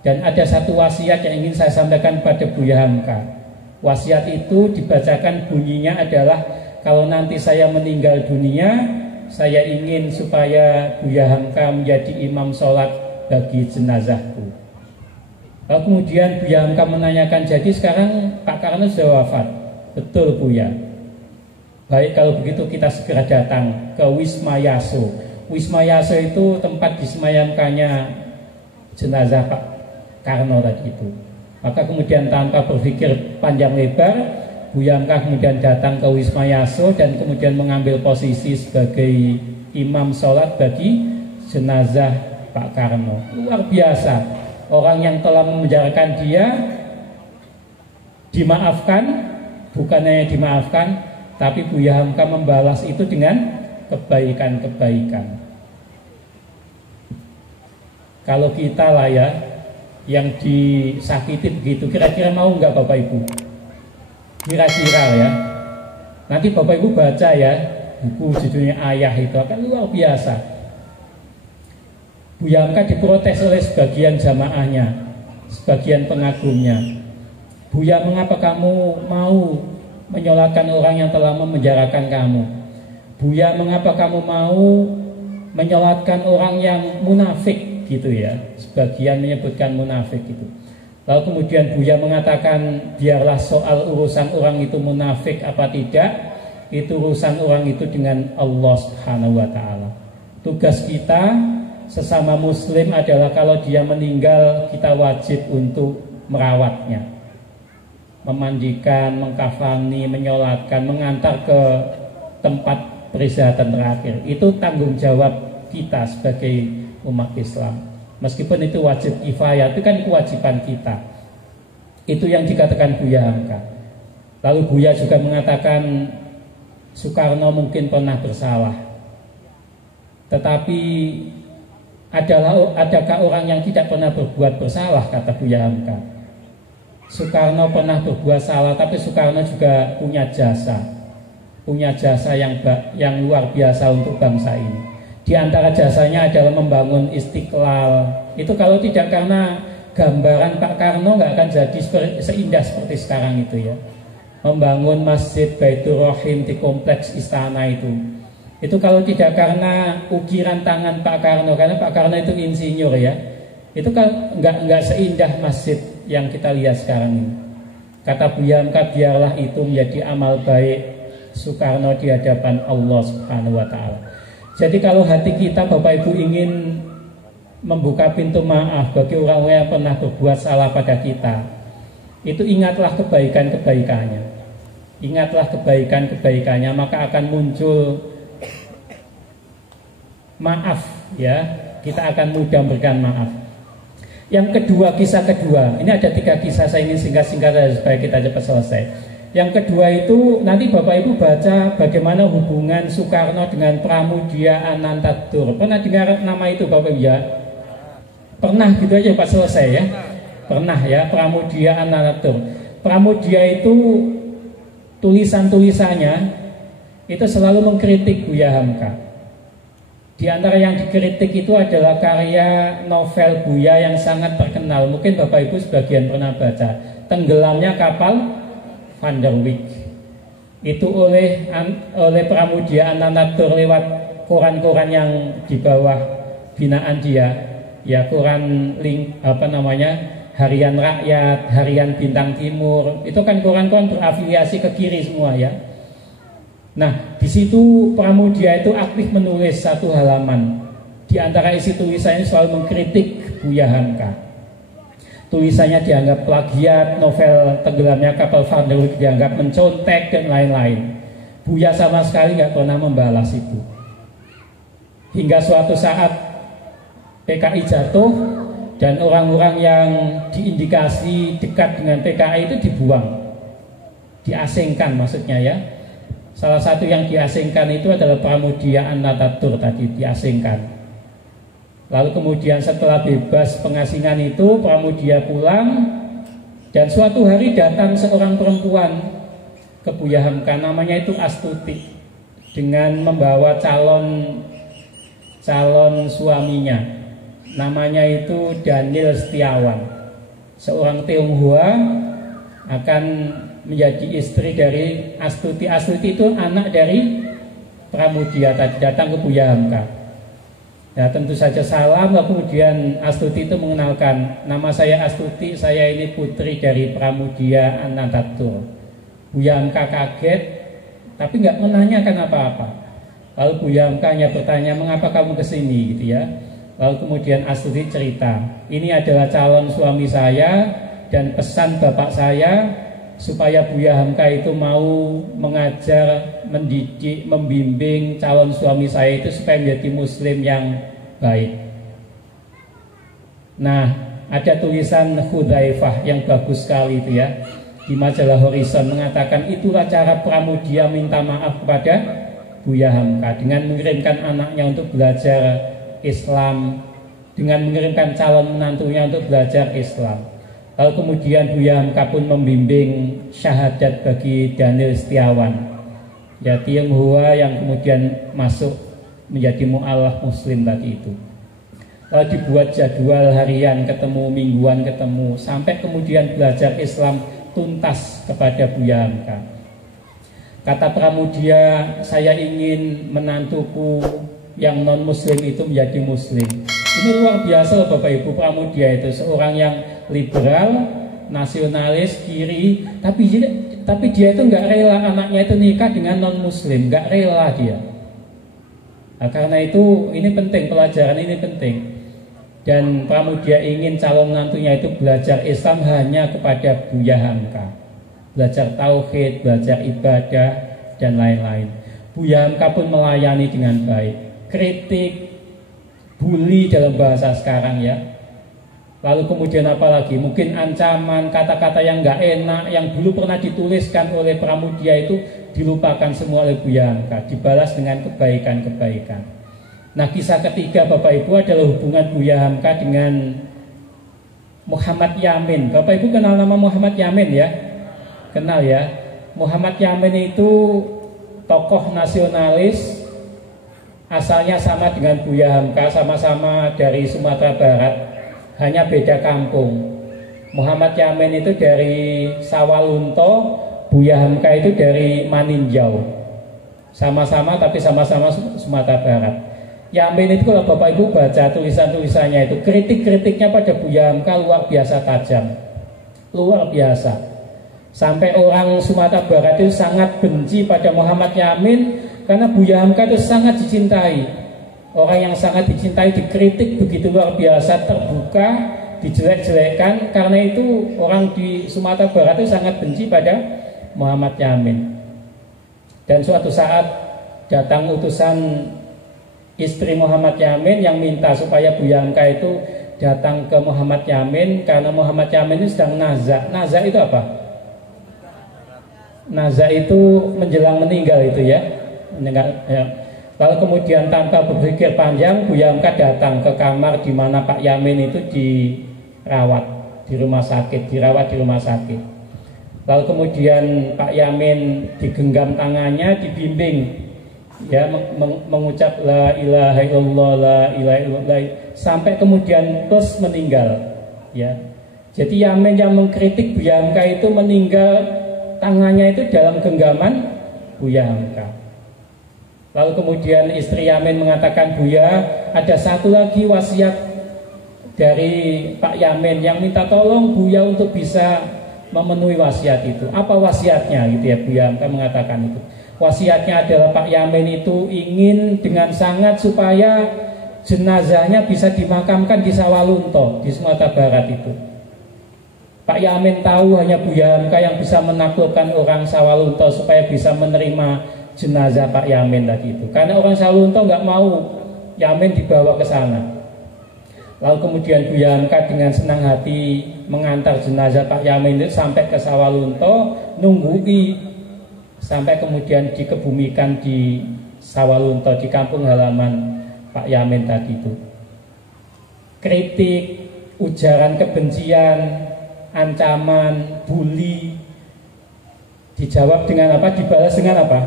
dan ada satu wasiat yang ingin saya sampaikan pada Buya Hamka. Wasiat itu dibacakan, bunyinya adalah, kalau nanti saya meninggal dunia, saya ingin supaya Buya Hamka menjadi imam sholat bagi jenazahku. Lalu kemudian Buya Hamka menanyakan, jadi sekarang Pak Karno sudah wafat? Betul Buya. Baik, kalau begitu kita segera datang ke Wisma Yaso. Wisma Yaso itu tempat disemayamkannya jenazah Pak Karno tadi itu. Maka kemudian tanpa berpikir panjang lebar, Buya Hamka kemudian datang ke Wisma Yaso dan kemudian mengambil posisi sebagai imam sholat bagi jenazah Pak Karno. Luar biasa, orang yang telah memenjarakan dia dimaafkan, bukan hanya dimaafkan, tapi Buya Hamka membalas itu dengan kebaikan-kebaikan. Kalau kita lah ya yang disakiti begitu, kira-kira mau nggak Bapak Ibu? Kira-kira ya. Nanti Bapak Ibu baca ya buku judulnya Ayah, itu akan luar biasa. Buya Hamka diprotes oleh sebagian jamaahnya, sebagian pengagumnya. Buya, mengapa kamu mau menyolatkan orang yang telah memenjarakan kamu? Buya, mengapa kamu mau menyolatkan orang yang munafik? Gitu ya, sebagian menyebutkan munafik itu. Lalu kemudian Buya mengatakan, biarlah soal urusan orang itu munafik apa tidak, itu urusan orang itu dengan Allah Subhanahu wa Ta'ala. Tugas kita sesama Muslim adalah kalau dia meninggal, kita wajib untuk merawatnya, memandikan, mengkafani, menyolatkan, mengantar ke tempat peristirahatan terakhir. Itu tanggung jawab kita sebagai umat Islam. Meskipun itu wajib kifayah, itu kan kewajiban kita. Itu yang dikatakan Buya Hamka. Lalu Buya juga mengatakan Soekarno mungkin pernah bersalah, tetapi adakah orang yang tidak pernah berbuat bersalah, kata Buya Hamka. Soekarno pernah berbuat salah, tapi Soekarno juga punya jasa yang luar biasa untuk bangsa ini. Di antara jasanya adalah membangun Istiqlal. Itu kalau tidak karena gambaran Pak Karno nggak akan jadi seindah seperti sekarang itu ya. Membangun Masjid Baitur Rahim di kompleks istana itu kalau tidak karena ukiran tangan Pak Karno, karena Pak Karno itu insinyur ya, itu kan nggak seindah masjid yang kita lihat sekarang ini. Kata Buya Hamka, biarlah itu menjadi amal baik Soekarno di hadapan Allah Subhanahu wa Ta'ala. Jadi kalau hati kita Bapak Ibu ingin membuka pintu maaf bagi orang-orang yang pernah berbuat salah pada kita, itu ingatlah kebaikan-kebaikannya. Ingatlah kebaikan-kebaikannya, maka akan muncul maaf ya. Kita akan mudah memberikan maaf. Yang kedua, kisah kedua. Ini ada 3 kisah, saya ingin singkat-singkat supaya kita cepat selesai. Yang kedua itu nanti Bapak Ibu baca bagaimana hubungan Soekarno dengan Pramudia Anantatur. Pernah dengar nama itu Bapak Ibu ya? Pernah gitu aja Pak, selesai ya. Pernah ya, Pramudia Anantatur. Pramudia itu tulisan-tulisannya itu selalu mengkritik Buya Hamka. Di antara yang dikritik itu adalah karya novel Buya yang sangat terkenal. Mungkin Bapak Ibu sebagian pernah baca, Tenggelamnya Kapal Van der Wijk. Itu oleh Pramudia Anantatur lewat koran-koran yang di bawah binaan dia, ya, koran Harian Rakyat, Harian Bintang Timur. Itu kan koran-koran berafiliasi ke kiri semua ya. Nah, di situ Pramudia itu aktif menulis 1 halaman. Di antara isi tulisannya selalu mengkritik Buya Hamka. Tulisannya dianggap plagiat, novel Tenggelamnya Kapal Van der Wijk dianggap mencontek dan lain-lain. Buya sama sekali nggak pernah membalas itu. Hingga suatu saat PKI jatuh dan orang-orang yang diindikasi dekat dengan PKI itu dibuang, diasingkan maksudnya ya. Salah satu yang diasingkan itu adalah Pramudia Anantatur tadi, diasingkan. Lalu kemudian setelah bebas pengasingan itu, Pramudia pulang, dan suatu hari datang seorang perempuan ke Buya Hamka, namanya itu Astuti, dengan membawa calon suaminya, namanya itu Daniel Setiawan, seorang Tionghoa, akan menjadi istri dari Astuti. Astuti itu anak dari Pramudia tadi, datang ke Buya Hamka. Ya, tentu saja salam. Lalu kemudian Astuti itu mengenalkan, nama saya Astuti, saya ini putri dari Pramudia Anantatur. Buya Hamka kaget, tapi nggak menanyakan apa-apa. Lalu Buya Hamka hanya bertanya, mengapa kamu kesini gitu ya. Lalu kemudian Astuti cerita, ini adalah calon suami saya dan pesan bapak saya supaya Buya Hamka itu mau mengajar, mendidik, membimbing calon suami saya itu supaya menjadi muslim yang baik. Nah, ada tulisan Hudzaifah yang bagus sekali itu ya, di majalah Horizon, mengatakan itulah cara Pramudia minta maaf kepada Buya Hamka dengan mengirimkan anaknya untuk belajar Islam, dengan mengirimkan calon menantunya untuk belajar Islam. Lalu kemudian Buya Hamka pun membimbing syahadat bagi Daniel Setiawan, ya Tionghoa yang kemudian masuk menjadi mu'alaf muslim tadi itu. Lalu dibuat jadwal harian ketemu, mingguan ketemu, sampai kemudian belajar Islam tuntas kepada Buya Hamka. Kata Pramudia, saya ingin menantuku yang non muslim itu menjadi muslim. Ini luar biasa loh Bapak Ibu. Pramudia itu seorang yang liberal, nasionalis, kiri, tapi dia itu nggak rela anaknya itu nikah dengan non muslim, nggak rela dia. Nah, karena itu ini penting, pelajaran ini penting. Dan Pramudia ingin calon menantunya itu belajar Islam hanya kepada Buya Hamka, belajar tauhid, belajar ibadah dan lain-lain. Buya Hamka pun melayani dengan baik, kritik, bully dalam bahasa sekarang ya. Lalu kemudian apalagi, mungkin ancaman, kata-kata yang nggak enak yang dulu pernah dituliskan oleh Pramudia itu dilupakan semua oleh Buya Hamka, dibalas dengan kebaikan-kebaikan. Nah, kisah ketiga Bapak Ibu adalah hubungan Buya Hamka dengan Muhammad Yamin. Bapak Ibu kenal nama Muhammad Yamin ya? Kenal ya? Muhammad Yamin itu tokoh nasionalis, asalnya sama dengan Buya Hamka, sama-sama dari Sumatera Barat, hanya beda kampung. Muhammad Yamin itu dari Sawalunto, Buya Hamka itu dari Maninjau. Sama-sama tapi sama-sama Sumatera Barat. Yamin itu kalau Bapak Ibu baca tulisan-tulisannya itu, kritik-kritiknya pada Buya Hamka luar biasa tajam, luar biasa. Sampai orang Sumatera Barat itu sangat benci pada Muhammad Yamin karena Buya Hamka itu sangat dicintai. Orang yang sangat dicintai dikritik begitu luar biasa, terbuka, dijelek-jelekkan. Karena itu orang di Sumatera Barat itu sangat benci pada Muhammad Yamin. Dan suatu saat datang utusan istri Muhammad Yamin yang minta supaya Buya Hamka itu datang ke Muhammad Yamin karena Muhammad Yamin itu sedang nazak. Nazak itu apa? Nazak itu menjelang meninggal itu ya. Lalu kemudian tanpa berpikir panjang, Buya Hamka datang ke kamar di mana Pak Yamin itu dirawat di rumah sakit, dirawat di rumah sakit. Lalu kemudian Pak Yamin digenggam tangannya, dibimbing ya mengucap la ilaha illallah, la ilaha illallah, sampai kemudian terus meninggal ya. Jadi Yamin yang mengkritik Buya Hamka itu meninggal, tangannya itu dalam genggaman Buya Hamka. Lalu kemudian istri Yamin mengatakan, Buya, ada satu lagi wasiat dari Pak Yamin yang minta tolong Buya untuk bisa memenuhi wasiat itu. Apa wasiatnya gitu ya? Buya Hamka mengatakan itu. Wasiatnya adalah Pak Yamin itu ingin dengan sangat supaya jenazahnya bisa dimakamkan di Sawalunto, di Sumatera Barat itu. Pak Yamin tahu hanya Buya Hamka yang bisa menaklukkan orang Sawalunto supaya bisa menerima jenazah Pak Yamin tadi itu. Karena orang Sawalunto nggak mau Yamin dibawa ke sana. Lalu kemudian Buya Hamka dengan senang hati mengantar jenazah Pak Yamin itu sampai ke Sawalunto, nunggui sampai kemudian dikebumikan di Sawalunto, di kampung halaman Pak Yamin tadi itu. Kritik, ujaran kebencian, ancaman, bully dijawab dengan apa? Dibalas dengan apa?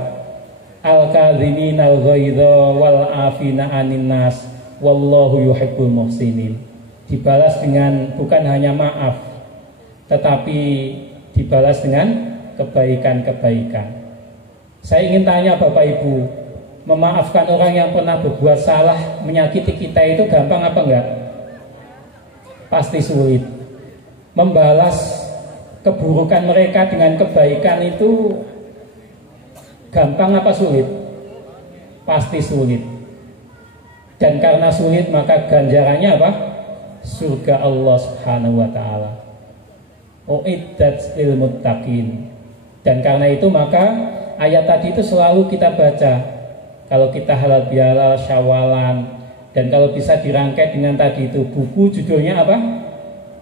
Al-kadhimin al-ghaidha wal afina anin nas wallahu yuhibbul muhsinin. Dibalas dengan bukan hanya maaf, tetapi dibalas dengan kebaikan-kebaikan. Saya ingin tanya Bapak Ibu, memaafkan orang yang pernah berbuat salah, menyakiti kita itu gampang apa enggak? Pasti sulit. Membalas keburukan mereka dengan kebaikan itu gampang apa sulit? pasti sulit. Dan karena sulit maka ganjarannya apa? Surga Allah Subhanahu wa taala. Uiddat lil muttaqin. Dan karena itu maka ayat tadi itu selalu kita baca. Kalau kita halal bihalal syawalan, dan kalau bisa dirangkai dengan tadi itu buku judulnya apa?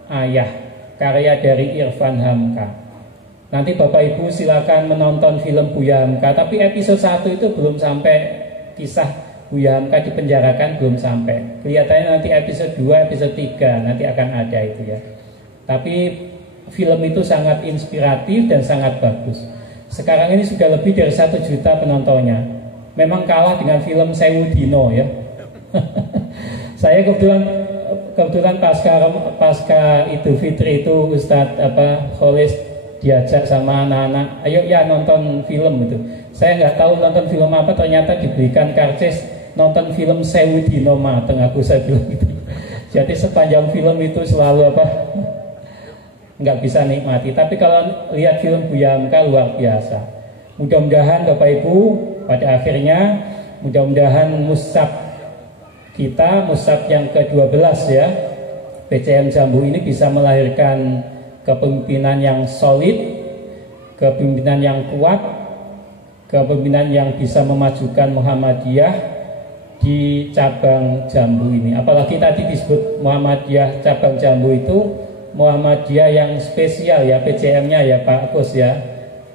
Ayah, karya dari Irfan Hamka. Nanti Bapak Ibu silakan menonton film Buya Hamka. Tapi episode 1 itu belum sampai kisah Buya Hamka dipenjarakan, belum sampai. Kelihatannya nanti episode 2, episode 3 nanti akan ada itu ya. Tapi film itu sangat inspiratif dan sangat bagus. Sekarang ini sudah lebih dari 1 juta penontonnya. Memang kalah dengan film Sewu Dino ya. Saya kebetulan pasca Idul Fitri itu Ustadz Kholis diajak sama anak-anak, ayo ya nonton film itu. Saya nggak tahu nonton film apa, ternyata diberikan karcis nonton film Sewu Dino Mateng, aku saya bilang gitu. Jadi sepanjang film itu selalu nggak bisa nikmati. Tapi kalau lihat film Buya Hamka luar biasa. Mudah-mudahan Bapak Ibu pada akhirnya mudah-mudahan mushaf kita, mushaf yang ke-12 ya, PCM Jambu ini bisa melahirkan kepemimpinan yang solid, kepemimpinan yang kuat, kepemimpinan yang bisa memajukan Muhammadiyah di cabang Jambu ini. Apalagi tadi disebut Muhammadiyah cabang Jambu itu Muhammadiyah yang spesial ya, PCM-nya ya Pak Kus ya.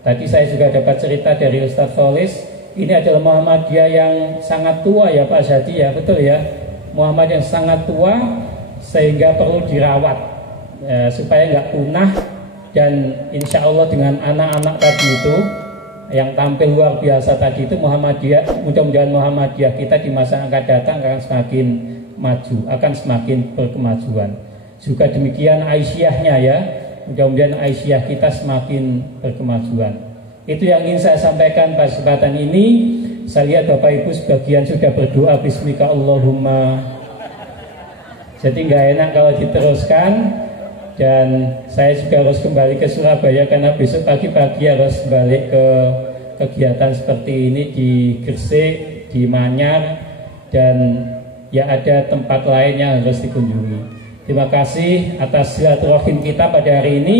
Tadi saya juga dapat cerita dari Ustadz Kholis, ini adalah Muhammadiyah yang sangat tua ya Pak Syadi ya, betul ya. Muhammad yang sangat tua sehingga perlu dirawat supaya nggak punah. Dan insya Allah dengan anak-anak tadi itu yang tampil luar biasa tadi itu Muhammadiyah, mudah-mudahan Muhammadiyah kita di masa yang akan datang akan semakin maju, akan semakin berkemajuan. Juga demikian Aisyahnya ya, mudah-mudahan Aisyah kita semakin berkemajuan. Itu yang ingin saya sampaikan pada kesempatan ini. Saya lihat Bapak Ibu sebagian sudah berdoa Bismika Allahumma. Jadi nggak enak kalau diteruskan. Dan saya juga harus kembali ke Surabaya karena besok pagi-pagi harus balik ke kegiatan seperti ini di Gresik, di Manyar, dan ya ada tempat lain yang harus dikunjungi. Terima kasih atas silaturahim kita pada hari ini.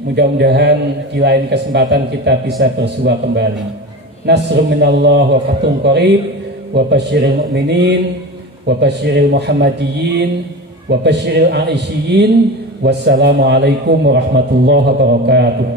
Mudah-mudahan di lain kesempatan kita bisa bersua kembali. Nasrun minallah wa fathun qarib wa basyiril mu'minin wa basyiril muhammadiyin wa basyiril aisyiyin. Wassalamualaikum warahmatullahi wabarakatuh.